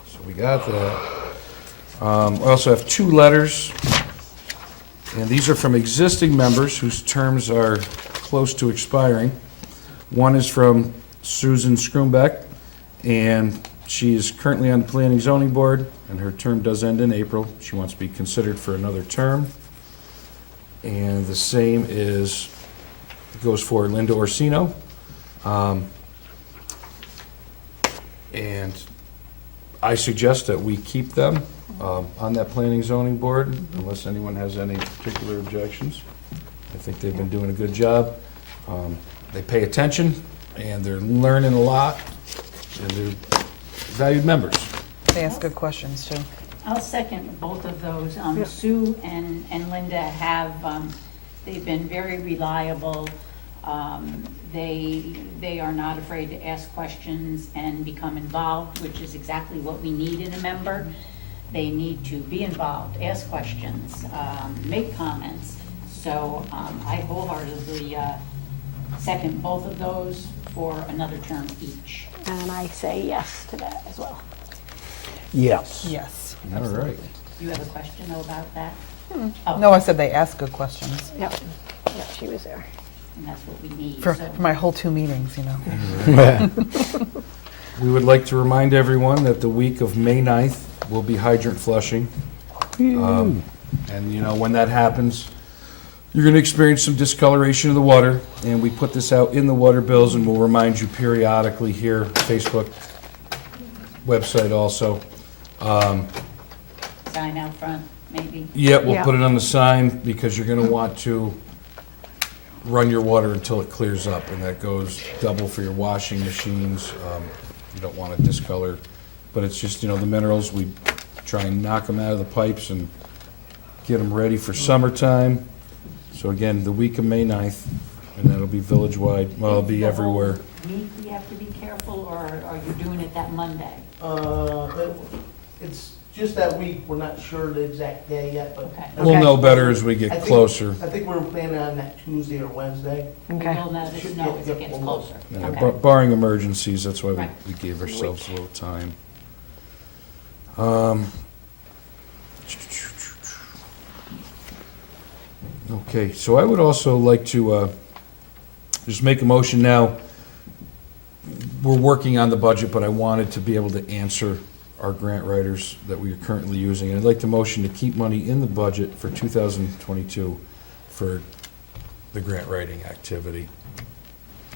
So we got that. We also have 2 letters, and these are from existing members whose terms are close to expiring. One is from Susan Scrumbeck, and she is currently on the Planning Zoning Board, and her term does end in April. She wants to be considered for another term. And the same goes for Linda Orsino. And I suggest that we keep them on that Planning Zoning Board, unless anyone has any particular objections. I think they've been doing a good job. They pay attention, and they're learning a lot, and they're valued members. They ask good questions, too. I'll second both of those. Sue and Linda have, they've been very reliable. They are not afraid to ask questions and become involved, which is exactly what we need in a member. They need to be involved, ask questions, make comments. So I wholeheartedly second both of those for another term each. And I say yes to that as well. Yes. Yes. All right. You have a question though about that? No, I said they ask good questions. Yep, yep, she was there. And that's what we need. For So- my whole 2 meetings, you know. We would like to remind everyone that the week of May 9th will be hydrant flushing. And, you know, when that happens, you're going to experience some discoloration of the water, and we put this out in the water bills, and we'll remind you periodically here, Facebook, website also. Sign out front, maybe? Yeah, we'll Yeah. put it on the sign, because you're going to want to run your water until it clears up, and that goes double for your washing machines. You don't want to discolor, but it's just, you know, the minerals, we try and knock them out of the pipes and get them ready for summertime. So again, the week of May 9th, and that'll be village-wide, well, it'll be everywhere. Week we have to be careful, or are you doing it that Monday? It's just that week, we're not sure the exact day yet, but. Okay. We'll know better as we I get think- closer. I think we're planning on that Tuesday or Wednesday. Okay. We'll know this know as it gets closer. Yeah, Okay. barring emergencies, that's why Right. we gave ourselves a little time. Okay, so I would also like to just make a motion now. We're working on the budget, but I wanted to be able to answer our grant writers that we are currently using. And I'd like to motion to keep money in the budget for 2022 for the grant writing activity,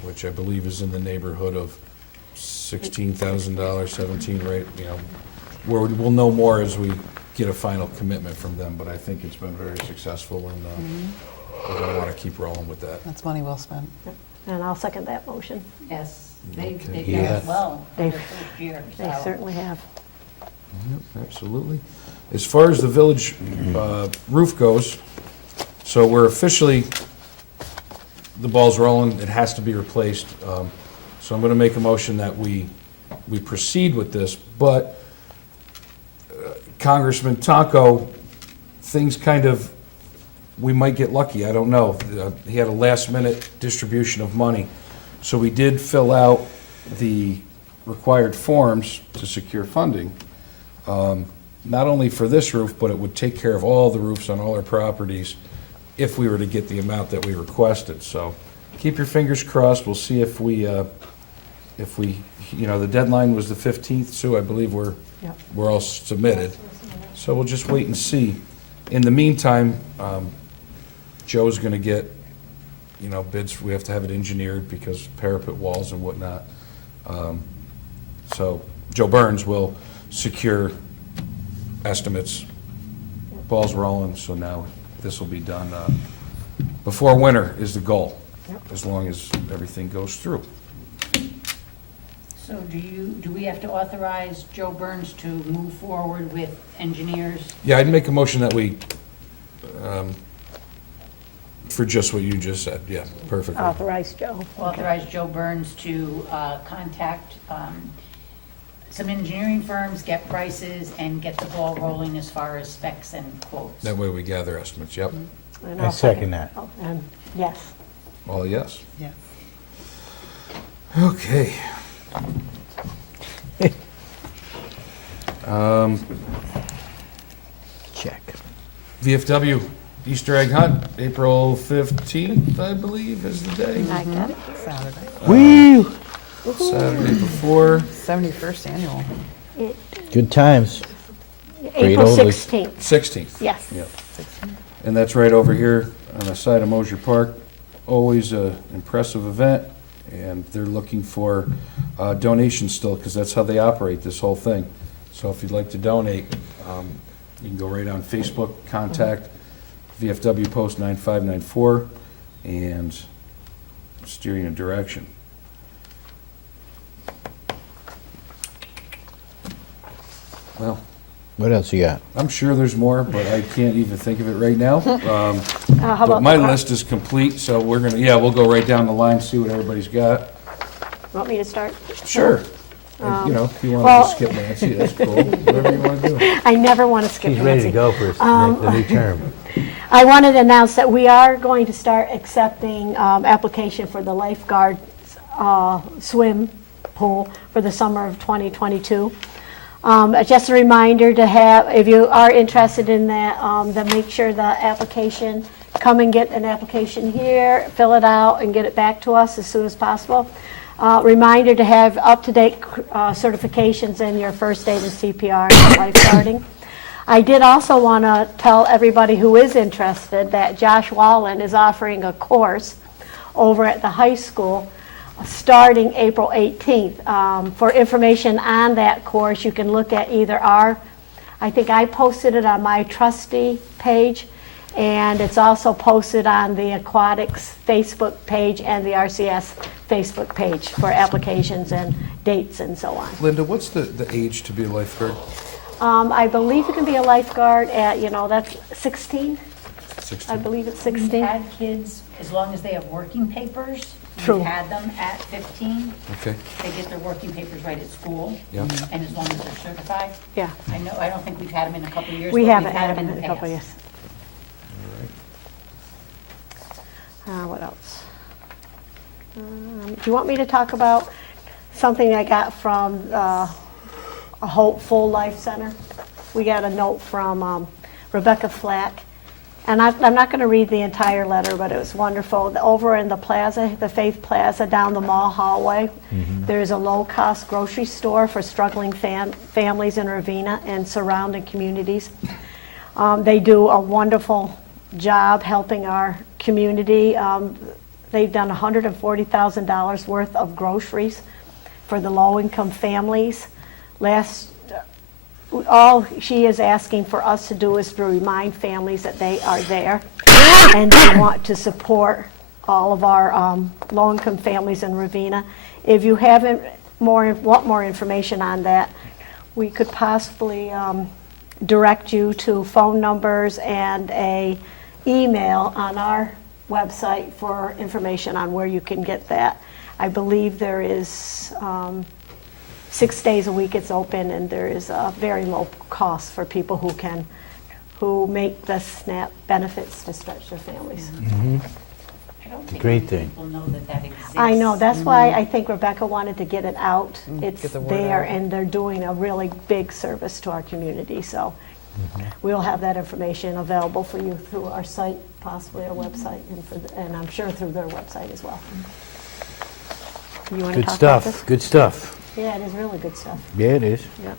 which I believe is in the neighborhood of $16,000, 17, right, you know, where we'll know more as we get a final commitment from them, but I think it's been very successful, and we're going to want to keep rolling with that. That's money well spent. And I'll second that motion. Yes, they've Okay. done Yeah. it well for their They've- first year, They so. certainly have. Yep, absolutely. As far as the village roof goes, so we're officially, the ball's rolling, it has to be replaced. So I'm going to make a motion that we proceed with this, but Congressman Tonko, things kind of, we might get lucky, I don't know. He had a last-minute distribution of money. So we did fill out the required forms to secure funding, not only for this roof, but it would take care of all the roofs on all our properties if we were to get the amount that we requested. So keep your fingers crossed. We'll see if we, you know, the deadline was the 15th, Sue, I believe we're all submitted. So we'll just wait and see. In the meantime, Joe's going to get, you know, bids. We have to have it engineered because parapet walls and whatnot. So Joe Burns will secure estimates. Ball's rolling, so now this will be done before winter is the goal, as long as everything goes through. So do we have to authorize Joe Burns to move forward with engineers? Yeah, I'd make a motion that we, for just what you just said, yeah, perfectly. Authorize Joe. Authorize Joe Burns to contact some engineering firms, get prices, and get the ball rolling as far as specs and quotes. That way we gather estimates, yep. And I I'll second that. Oh, and yes. All yes. Yes. Okay. Check. VFW Easter egg hunt, April 15th, I believe, is the day. I got it. Saturday. Woo! Saturday before. 71st annual. Good times. April old, like- 16th. 16th. Yes. Yep. And that's right over here on the side of Mosier Park. Always an impressive event, and they're looking for donations still, because that's how they operate this whole thing. So if you'd like to donate, you can go right on Facebook, contact VFW Post 9594, and steer you in a direction. Well, What else you got? I'm sure there's more, but I can't even think of it right now. How But about, my list is complete, so we're gonna, we'll go right down the line, see what everybody's got. want me to start? Sure. And, you know, if you want well- to skip Nancy, that's cool, whatever you want to do. I never want to skip She's ready to Nancy. go for the new term. I wanted to announce that we are going to start accepting application for the Lifeguard swim pool for the summer of 2022. Just a reminder to have, if you are interested in that, then make sure the application, come and get an application here, fill it out, and get it back to us as soon as possible. Reminder to have up-to-date certifications in your first aid and CPR and lifeguarding. I did also want to tell everybody who is interested that Josh Wallen is offering a course over at the high school starting April 18th. For information on that course, you can look at either I think I posted it on my trustee page, and it's also posted on the Aquatics Facebook page and the RCS Facebook page for applications and dates and so on. Linda, what's the age to be a lifeguard? I believe you can be a lifeguard at, that's 16? 16? I believe it's We've 16. had kids, as long as they have working papers, True. we've had them at 15. Okay, They get their working papers right at school, yeah. and as long as they're certified. Yeah, I don't think we've had them in a couple of years. we but haven't we've had them in in the a couple of past. years. What else? Do you want me to talk about something I got from a Hopeful Life Center? We got a note from Rebecca Flack, and I'm not going to read the entire letter, but it was wonderful. Over in the plaza, the Faith Plaza, down the mall hallway, there's a low-cost grocery store for struggling families in Ravena and surrounding communities. They do a wonderful job helping our community. They've done $140,000 worth of groceries for the low-income families. All she is asking for us to do is to remind families that they are there and we want to support all of our low-income families in Ravena. If you want more information on that, we could possibly direct you to phone numbers and a email on our website for information on where you can get that. I believe there is 6 days a week it's open, and there is a very low cost for people who make the SNAP benefits to stretch their families. I don't think great many thing. people know that exists. I know, that's why I think Rebecca wanted to get it out. It's Get the word there, out. and they're doing a really big service to our community, so we'll have that information available for you through our site, possibly our website, and I'm sure through their website as well. You want to Good talk about this? stuff, good stuff. Yeah, it is really good stuff. Yeah, it is. Yep.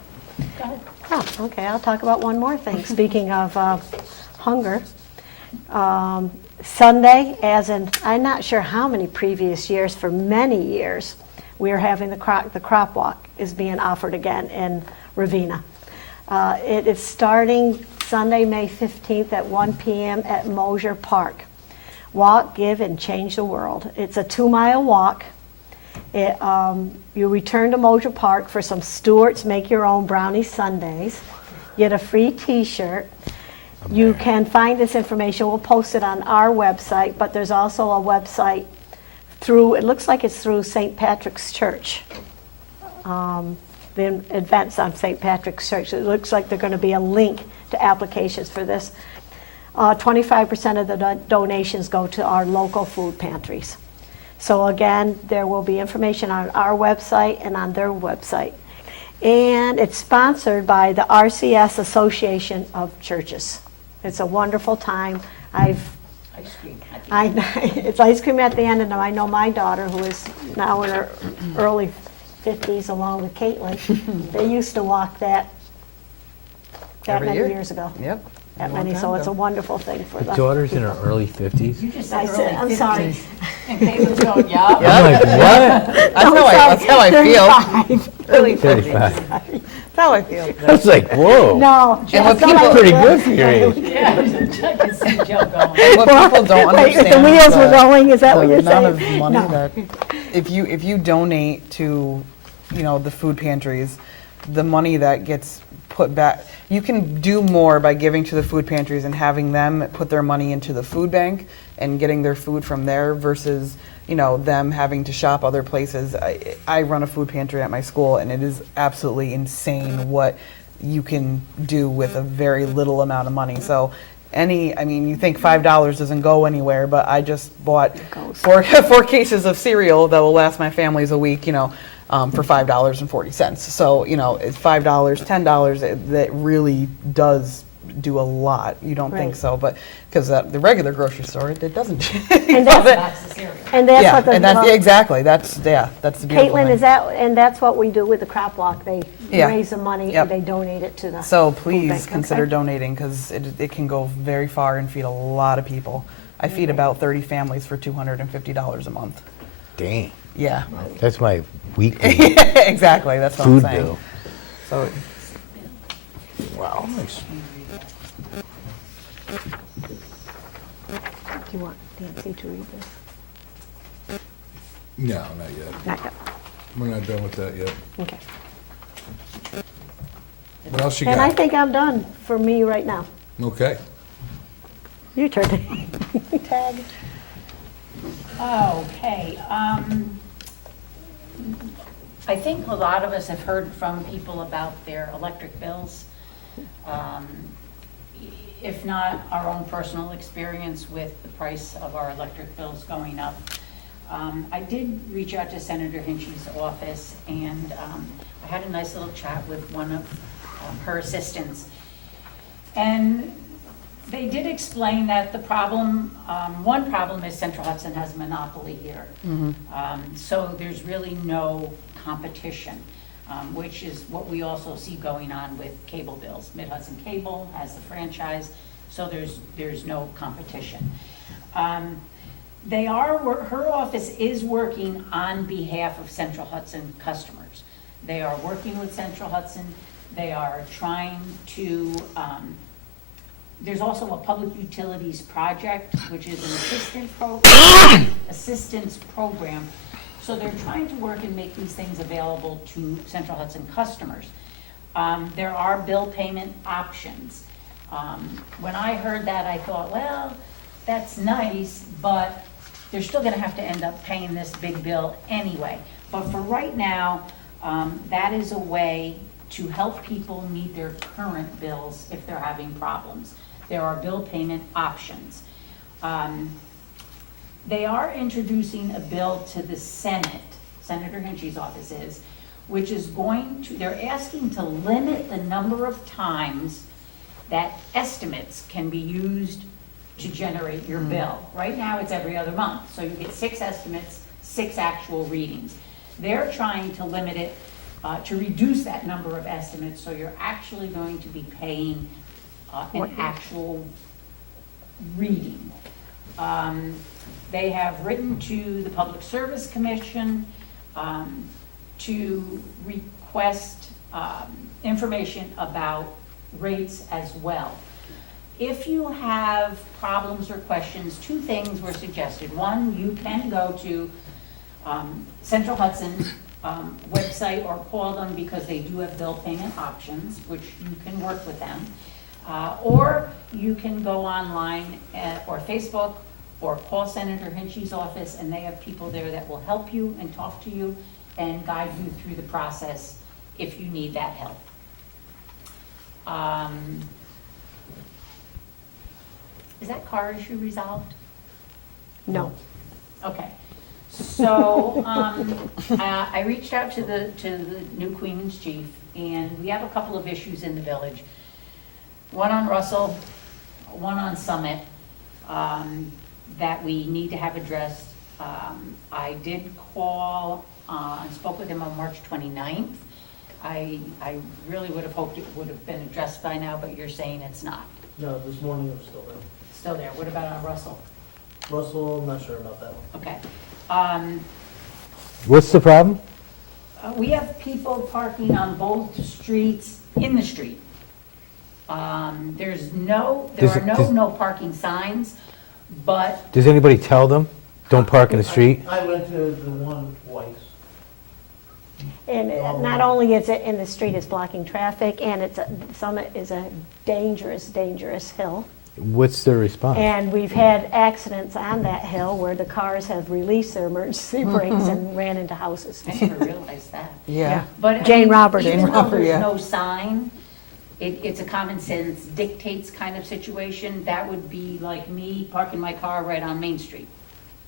Go ahead. Oh, okay, I'll talk about one more thing. Speaking of hunger, Sunday, I'm not sure how many previous years, for many years, we are having the crop walk is being offered again in Ravena. It is starting Sunday, May 15th at 1 p.m. at Mosier Park. Walk, give, and change the world. It's a 2-mile walk. You return to Mosier Park for some Stewart's Make Your Own Brownie Sundays. Get a free t-shirt. You can find this information. We'll post it on our website, but there's also a website it looks like it's through St. Patrick's Church. The events on St. Patrick's Church. It looks like there's going to be a link to applications for this. 25% of the donations go to our local food pantries. So again, there will be information on our website and on their website. And it's sponsored by the RCS Association of Churches. It's a wonderful time. Ice cream. It's ice cream at the end, and I know my daughter, who is now in her early 50s, along with Caitlin, they used to walk that Every many year. years ago. Yep. That Long many, time so it's a ago. wonderful thing for them. Daughter's in her early 50s. You just I said said, early I'm sorry. 50s. And Caitlin's going, yeah. I'm like, what? That's how I feel. 35. Early 35. 50s. That's how I feel. I was like, whoa. No. And what that's not people- how Pretty it good goes. for your age. Yeah, I can see Joe going. What people don't Wait, understand. the wheels were is going, is that what the you're amount saying? of money No. that, if you donate to, the food pantries, the money that gets put back, you can do more by giving to the food pantries and having them put their money into the food bank and getting their food from there versus, them having to shop other places. I run a food pantry at my school, and it is absolutely insane what you can do with a very little amount of money. So you think $5 doesn't go anywhere, but I just bought four cases of cereal that will last my families a week, for $5.40. So, it's $5, $10, that really does do a lot. You don't think Right. so, but because the regular grocery store, it doesn't. And that's, That's the cereal. and that's Yeah, what the. and that's, exactly, that's the beautiful Caitlin, thing. is that, and that's what we do with the crop walk. They Yeah. raise the money Yep. and they donate it to the. So food please bank, consider okay? donating, because it can go very far and feed a lot of people. I feed about 30 families for $250 a month. Dang. Yeah, That's my weekly exactly, that's what I'm food saying. bill. So, Wow. Do you want Nancy to read this? No, not yet. Not yet. We're not done with that yet. Okay. What else you And I got? think I'm done for me right now. Okay. Your turn. Tag. Okay, I think a lot of us have heard from people about their electric bills. If not our own personal experience with the price of our electric bills going up. I did reach out to Senator Hinchy's office, and I had a nice little chat with one of her assistants. And they did explain that the problem, one problem is Central Hudson has a monopoly here. So there's really no competition, which is what we also see going on with cable bills. Mid-Hudson Cable has the franchise, so there's no competition. Her office is working on behalf of Central Hudson customers. They are working with Central Hudson. They are trying to, there's also a public utilities project, which is an assistance program. So they're trying to work and make these things available to Central Hudson customers. There are bill payment options. When I heard that, I thought, well, that's nice, but they're still gonna have to end up paying this big bill anyway. But for right now, that is a way to help people meet their current bills if they're having problems. There are bill payment options. They are introducing a bill to the Senate, Senator Hinchy's office is, which is they're asking to limit the number of times that estimates can be used to generate your bill. Right now, it's every other month, so you get 6 estimates, 6 actual readings. They're trying to limit it, to reduce that number of estimates, so you're actually going to be paying an actual reading. They have written to the Public Service Commission to request information about rates as well. If you have problems or questions, 2 things were suggested. One, you can go to Central Hudson website or call them, because they do have bill payment options, which you can work with them. Or you can go online or Facebook, or call Senator Hinchy's office, and they have people there that will help you and talk to you and guide you through the process if you need that help. Is that car issue resolved? No. Okay. So, I reached out to the new Queen's chief, and we have a couple of issues in the village. One on Russell, one on Summit, that we need to have addressed. I did call, and spoke with him on March 29th. I really would have hoped it would have been addressed by now, but you're saying it's not. No, this morning it was still there. Still there. What about on Russell? Russell, I'm not sure about that one. Okay. What's the problem? We have people parking on both streets, in the street. There are no parking signs, but Does anybody tell them, don't park in the street? I went to the one twice. And not only is it in the street, it's blocking traffic, and Summit is a dangerous, dangerous hill. What's their response? And we've had accidents on that hill where the cars have released their emergency brakes and ran into houses. I never realized that. Yeah. But I Jane mean, Roberts. even Jane though Roberts, there's yeah. no sign, it's a common sense dictates kind of situation. That would be like me parking my car right on Main Street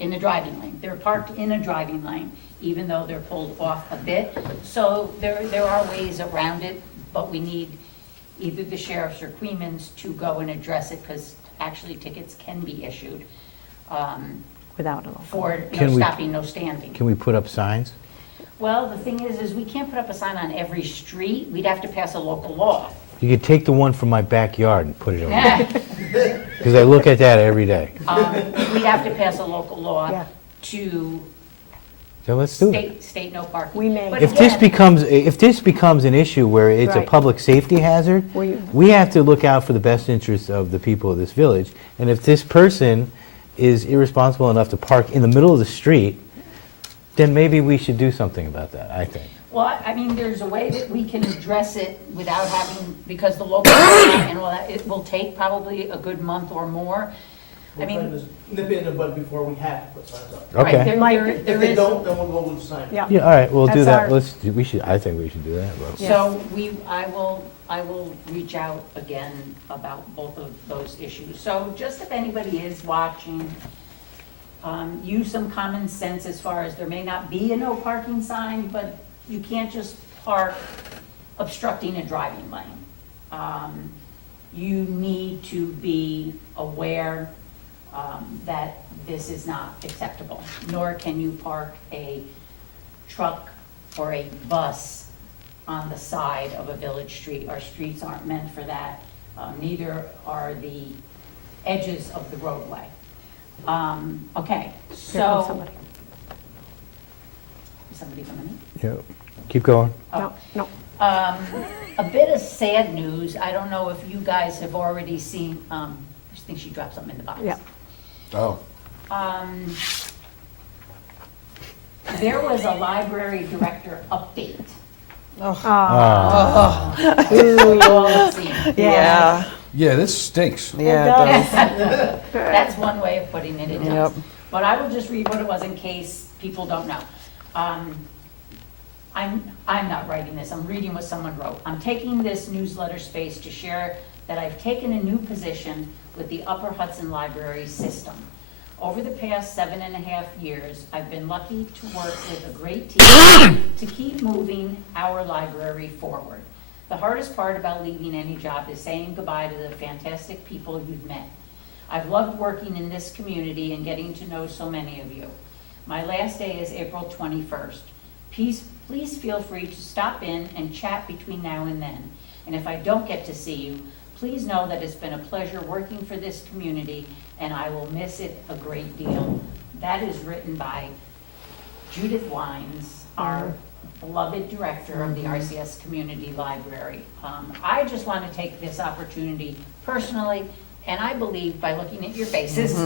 in the driving lane. They're parked in a driving lane, even though they're pulled off a bit. So there are ways around it, but we need either the sheriff's or Queeman's to go and address it, because actually tickets can be issued Without a for Can no we- stopping, no standing. Can we put up signs? Well, the thing is we can't put up a sign on every street. We'd have to pass a local law. You could take the one from my backyard and put it over. Because I look at that every day. We'd have to pass a local Yeah. law to So let's do it. state no parking. We may. But If this again, becomes an issue where it's a Right. public safety hazard, we have to look out for the best interests of the people of this village. And if this person is irresponsible enough to park in the middle of the street, then maybe we should do something about that, I think. Well, I mean, there's a way that we can address it without having, because the local law and all that, it will take probably a good month or more. I We're trying mean, to nip it in the bud before we have to put signs up. right, Okay. there- Might there- be. If there they is- don't, then we'll go with the sign. Yeah. Yeah, all right, we'll do That's that. our- I think we should do that, but. So I will reach out again about both of those issues. So just if anybody is watching, use some common sense as far as there may not be a no parking sign, but you can't just park obstructing a driving lane. You need to be aware that this is not acceptable, nor can you park a truck or a bus on the side of a village street. Our streets aren't meant for that. Neither are the edges of the roadway. Okay, Here comes so. somebody. Is somebody coming in? Yeah, keep going. No, no. A bit of sad news. I don't know if you guys have already seen, I think she dropped something in the box. Yeah. Oh. There was a library director update. Ah. We all have seen. Yeah. Yeah, this stinks. Yeah, it does. That's one way of putting it, it does. Yep. But I will just read what it was in case people don't know. I'm not writing this, I'm reading what someone wrote. I'm taking this newsletter space to share that I've taken a new position with the Upper Hudson Library System. Over the past 7.5 years, I've been lucky to work with a great team to keep moving our library forward. The hardest part about leaving any job is saying goodbye to the fantastic people you've met. I've loved working in this community and getting to know so many of you. My last day is April 21st. Please feel free to stop in and chat between now and then. And if I don't get to see you, please know that it's been a pleasure working for this community and I will miss it a great deal. That is written by Judith Wines, our beloved director of the RCS Community Library. I just want to take this opportunity personally, and I believe by looking at your faces,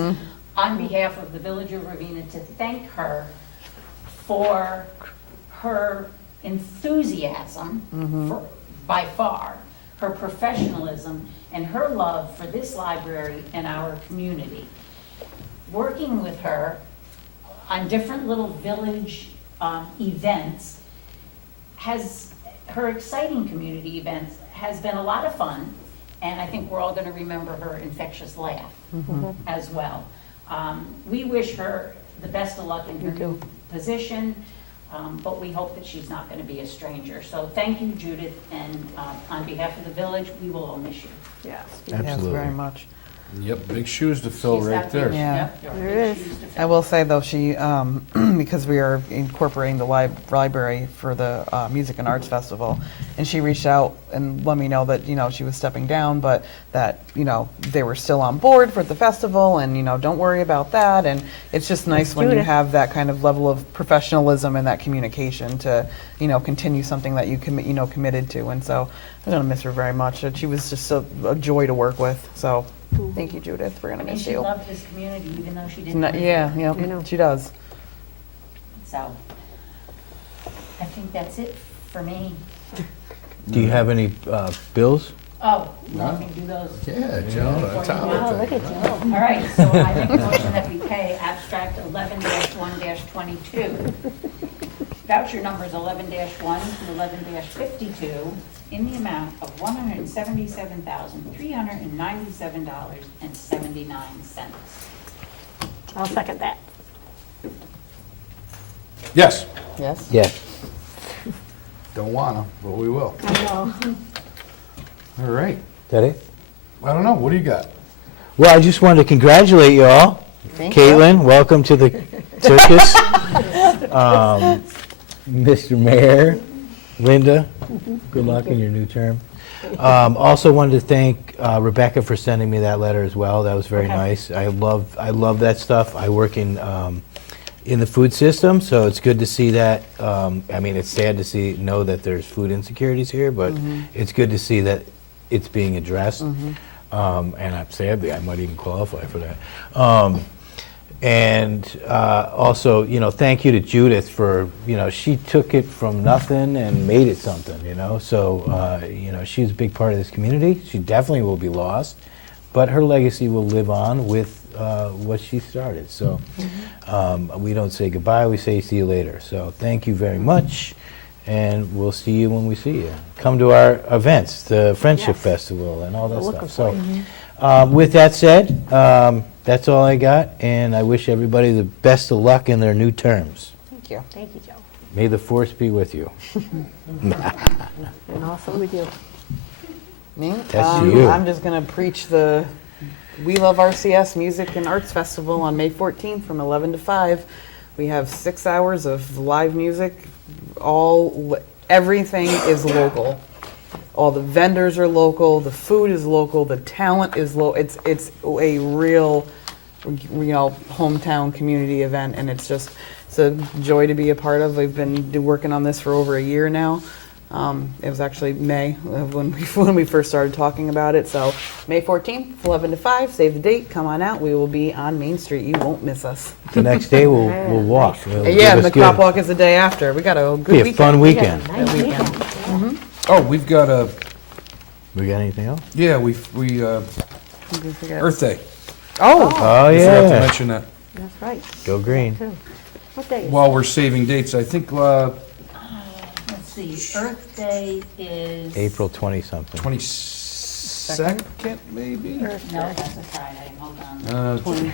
on behalf of the Village of Ravena, to thank her for her enthusiasm, by far, her professionalism, and her love for this library and our community. Working with her on different little village events her exciting community events has been a lot of fun, and I think we're all going to remember her infectious laugh. as well. We wish her the best of luck in her new position, but we hope that she's not going to be a stranger. So thank you, Judith, and on behalf of the village, we will all miss you. Yes. Yes, Absolutely. very much. Yep, big shoes to fill She's right got there. big- Yeah. yep, there are There big is. shoes to I fill. will say though, she, because we are incorporating the library for the Music and Arts Festival, and she reached out and let me know that, she was stepping down, but that, they were still on board for the festival and, don't worry about that. And it's just nice when you Judith. have that kind of level of professionalism and that communication to, continue something that you committed to. And so I'm going to miss her very much. She was just a joy to work with. So thank you, Judith. We're going I to mean, miss she you. loved this community, even though she didn't. live here. Yeah, I know. she does. So, I think that's it for me. Do you have any bills? Oh, well, I can do those. Yeah, Joe, that's how Wow, it look at Joe. All right, so I make a motion that we pay abstract 11-1-22, voucher numbers 11-1 to 11-52, in the amount of $177,397.79. I'll second that. Yes, Yes? Yeah. don't wanna, but we will. I know. All right. That it? I don't know, what do you got? Well, I just wanted to congratulate you all. Thank you. Caitlin, welcome to the circus. Mr. Mayor, Linda, good luck in your new term. Also wanted to thank Rebecca for sending me that letter as well. That was very Okay. nice. I love that stuff. I work in the food system, so it's good to see that. I mean, it's sad to know that there's food insecurities here, but it's good to see that it's being addressed. And sadly, I might even qualify for that. Also, thank you to Judith for, she took it from nothing and made it something, So, she's a big part of this community. She definitely will be lost, but her legacy will live on with what she started. So, we don't say goodbye, we say see you later. So, thank you very much, and we'll see you when we see you. Come to our events, the Friendship Yes. Festival and all that We're stuff. looking So, with that said, that's all I got, and I wish everybody the best of luck in their new terms. Thank you. Thank you, Joe. May the force be with you. And also with you. Me? That's you. I'm just going to preach the We Love RCS Music and Arts Festival on May 14th from 11 to 5. We have 6 hours of live music. Everything is local. All the vendors are local, the food is local, the talent is local. It's a real, hometown community event, and it's a joy to be a part of. We've been working on this for over a year now. It was actually May when we first started talking about it. So May 14th, 11 to 5, save the date, come on out. We will be on Main Street. You won't miss us. The next day, we'll walk. It'll give Yeah, and us the good- crop walk is the day after. We got a good Be a weekend. fun We got a weekend. nice weekend. Oh, we've got a, We got anything else? yeah, we Earth Day. Oh, Oh, Forgot to yeah. mention that. That's right, Go green. too. What day is it? While we're saving dates, I think Let's see, Earth Day is. April 20-something. 22nd, maybe? No, that's a Friday, hold on.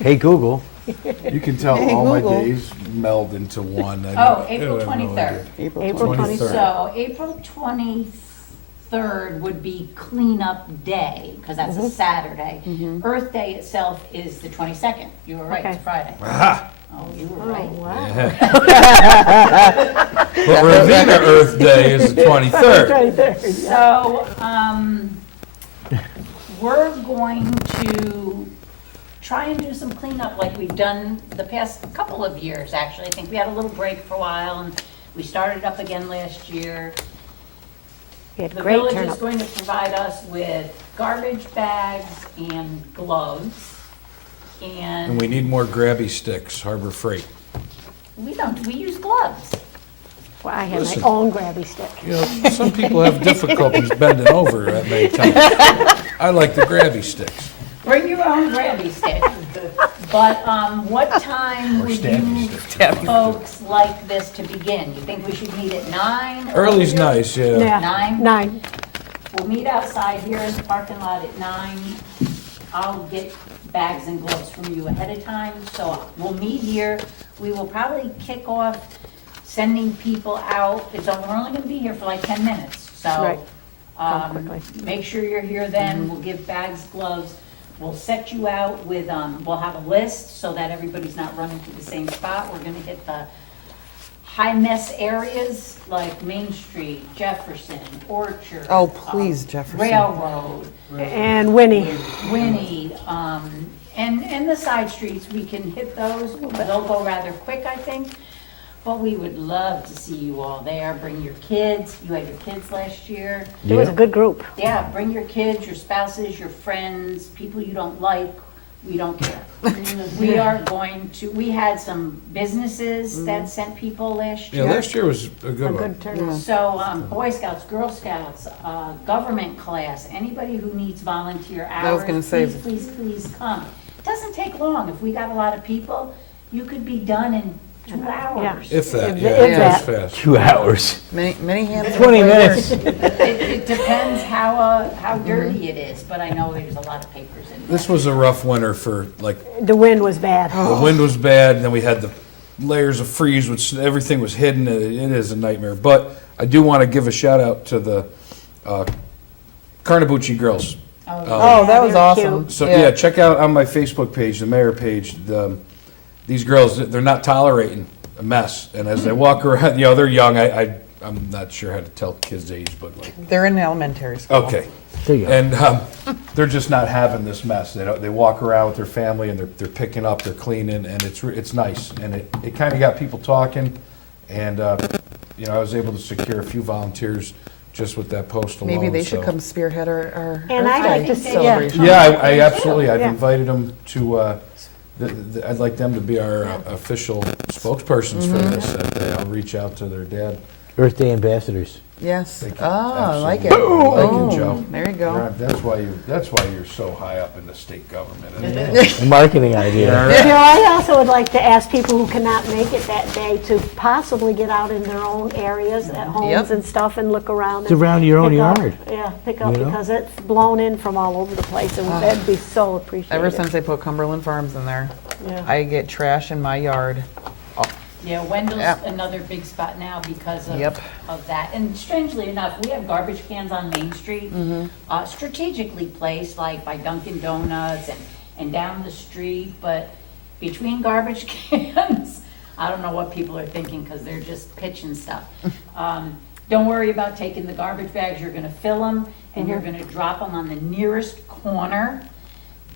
Hey, Google. You can tell all my days meld into one. Oh, April 23rd. April 23rd. 23rd. So April 23rd would be cleanup day, because that's a Saturday. Earth Day itself is the 22nd. You were right, it's Okay. Friday. Aha! Oh, you were Oh, right. wow. But Ravena Earth Day is the 23rd. 23rd. So, we're going to try and do some cleanup like we've done the past couple of years, actually. I think we had a little break for a while, and we started up again last year. We had The great village is turnout. going to provide us with garbage bags and gloves, And and we need more grabby sticks, Harbor Freight. we use gloves. Well, I had Listen. my own grabby stick. You know, some people have difficulties bending over that many times. I like the grabby sticks. Bring your own grabby stick. But what time Or would stabby you sticks. folks like this to begin? You think we should meet at 9? Early's earlier? nice, yeah. Yeah. 9? 9. We'll meet outside here in the parking lot at 9. I'll get bags and gloves from you ahead of time, so we'll meet here. We will probably kick off sending people out. We're only gonna be here for like 10 minutes, so. Right. Come quickly. Make sure you're here then, we'll give bags, gloves, we'll set you out with, we'll have a list so that everybody's not running to the same spot. We're gonna hit the high mess areas like Main Street, Jefferson, Orchard. Oh, please, Jefferson. Railroad, And Winnie. Winnie, and the side streets, we can hit those, but they'll go rather quick, I think. But we would love to see you all there, bring your kids, you had your kids last year. It was a good group. Yeah, bring your kids, your spouses, your friends, people you don't like, we don't care. We are going to, we had some businesses that sent people last Yeah, year. last year was a A good one. good turnout. So, Boy Scouts, Girl Scouts, government class, anybody who needs volunteer hours. I was gonna say- Please come. It doesn't take long. If we got a lot of people, you could be done in 2 hours. If that, If yeah, that. that's fast. 2 hours. Many hands. 20 minutes. It depends how dirty it is, but I know there's a lot of papers in there. This was a rough winter for, like, The wind was bad. the wind was bad, and then we had the layers of freeze, which everything was hidden. It is a nightmare. But I do want to give a shout out to the Carnabucci girls. Oh, that was They're awesome. cute. So yeah, check out on my Facebook page, the mayor page. These girls, they're not tolerating a mess, and as they walk around, they're young. I'm not sure how to tell kids' age, but like, They're in elementary school. okay. There you go. And they're just not having this mess. They walk around with their family, and they're picking up, they're cleaning, and it's nice. And it kind of got people talking, and I was able to secure a few volunteers just with that post alone. Maybe they should so. come spearhead our And I'd Earth like Day to see- celebration. Yeah, I absolutely. I've Yeah. invited them to. I'd like them to be our official spokespersons for this. I'll reach out to their dad. Earth Day ambassadors. Yes. Thank you. Oh, I like it. Absolutely. Thank you, Oh, Joe. there you go. That's why you're so high up in the state government. isn't it? A marketing idea. I also would like to ask people who cannot make it that day to possibly get out in their own areas at homes Yep. and stuff and look around. It's around your own pick up. yard. Yeah, pick up, You know? because it's blown in from all over the place, and that'd be so appreciated. Ever since they put Cumberland Farms in there, Yeah. I get trash in my yard. Yeah, Wendell's Yep. another big spot now because of, Yep. of that. And strangely enough, we have garbage cans on Main Street, Mm-hmm. strategically placed, like by Dunkin' Donuts and down the street. But between garbage cans, I don't know what people are thinking because they're just pitching stuff. Don't worry about taking the garbage bags. You're gonna fill them and you're gonna drop them on the nearest corner.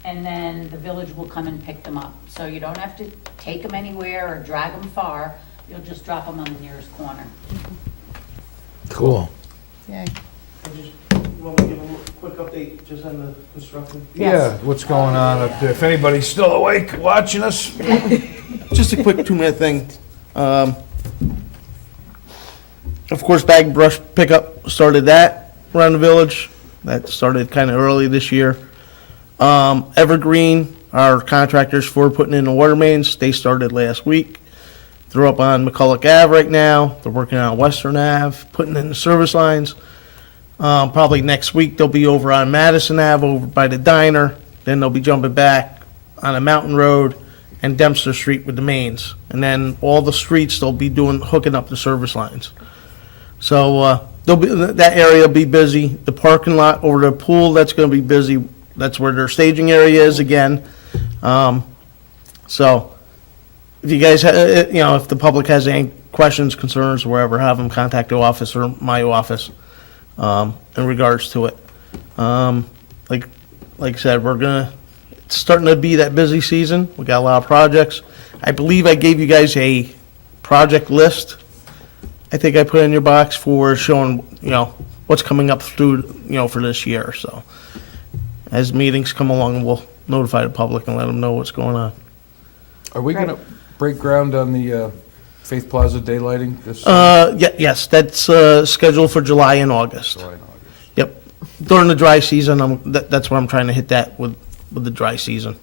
And then the village will come and pick them up. So you don't have to take them anywhere or drag them far. You'll just drop them on the nearest corner. Cool. Yay. You want me to give a quick update just on the construction? Yeah, what's going on up there? If anybody's still awake watching us, Just a quick 2-minute thing. Of course, bag and brush pickup started that around the village. That started kind of early this year. Evergreen, our contractors for putting in the water mains, they started last week. They're up on McCulloch Ave right now. They're working on Western Ave, putting in the service lines. Probably next week, they'll be over on Madison Ave, over by the diner. Then they'll be jumping back on a Mountain Road and Dempster Street with the mains. And then all the streets, they'll be hooking up the service lines. So that area will be busy. The parking lot over the pool, that's going to be busy. That's where their staging area is again. So if you guys, if the public has any questions, concerns, or wherever, have them contact the office or my office in regards to it. Like I said, it's starting to be that busy season. We got a lot of projects. I believe I gave you guys a project list. I think I put in your box for showing, what's coming up through, for this year. So as meetings come along, we'll notify the public and let them know what's going on. are we going to break ground on the Faith Plaza daylighting this Yes, that's scheduled for July and August. July and August? Yep. During the dry season, that's where I'm trying to hit that with the dry season.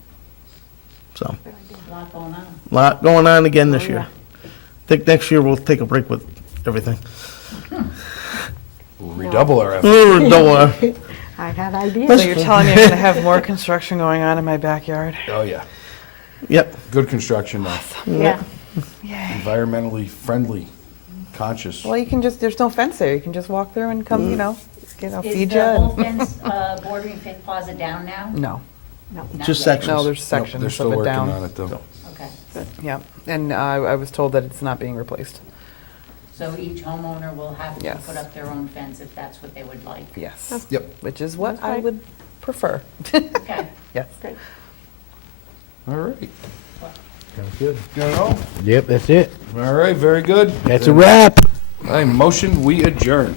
So, A lot going on. a lot going on again this year. Think next year we'll take a break with everything. We'll redouble our efforts. Don't worry. I had ideas. So you're telling me I'm gonna have more construction going on in my backyard? Oh, yeah. Yep. Good construction now. Yeah. Environmentally friendly, conscious. Well, you can just, there's no fence there. You can just walk through and come, I'll feed you. Is the whole fence bordering Fifth Plaza down now? No, Not Just yet. sections. no, there's Nope, sections they're of still it working on down. it, though. Okay. Yeah, and I was told that it's not being replaced. So each homeowner will have to Yes. put up their own fence if that's what they would like. Yes. Yep. Which is what That's I right. would prefer. Okay. Yes. All right. Sounds good. Got it all? Yep, that's it. All right, very good. That's a wrap. I motion we adjourn.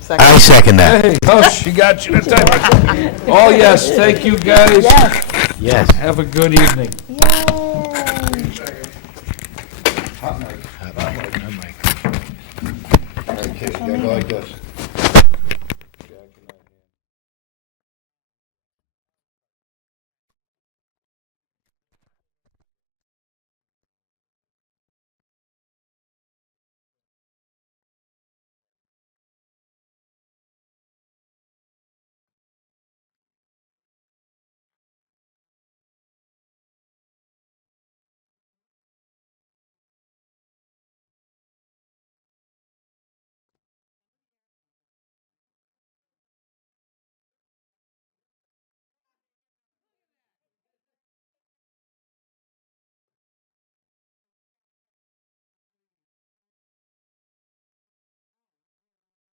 Second. second that. Hey, oh, she got you this time. Oh, yes, thank you, guys. Yes. Have a good evening. Okay, gotta go like this.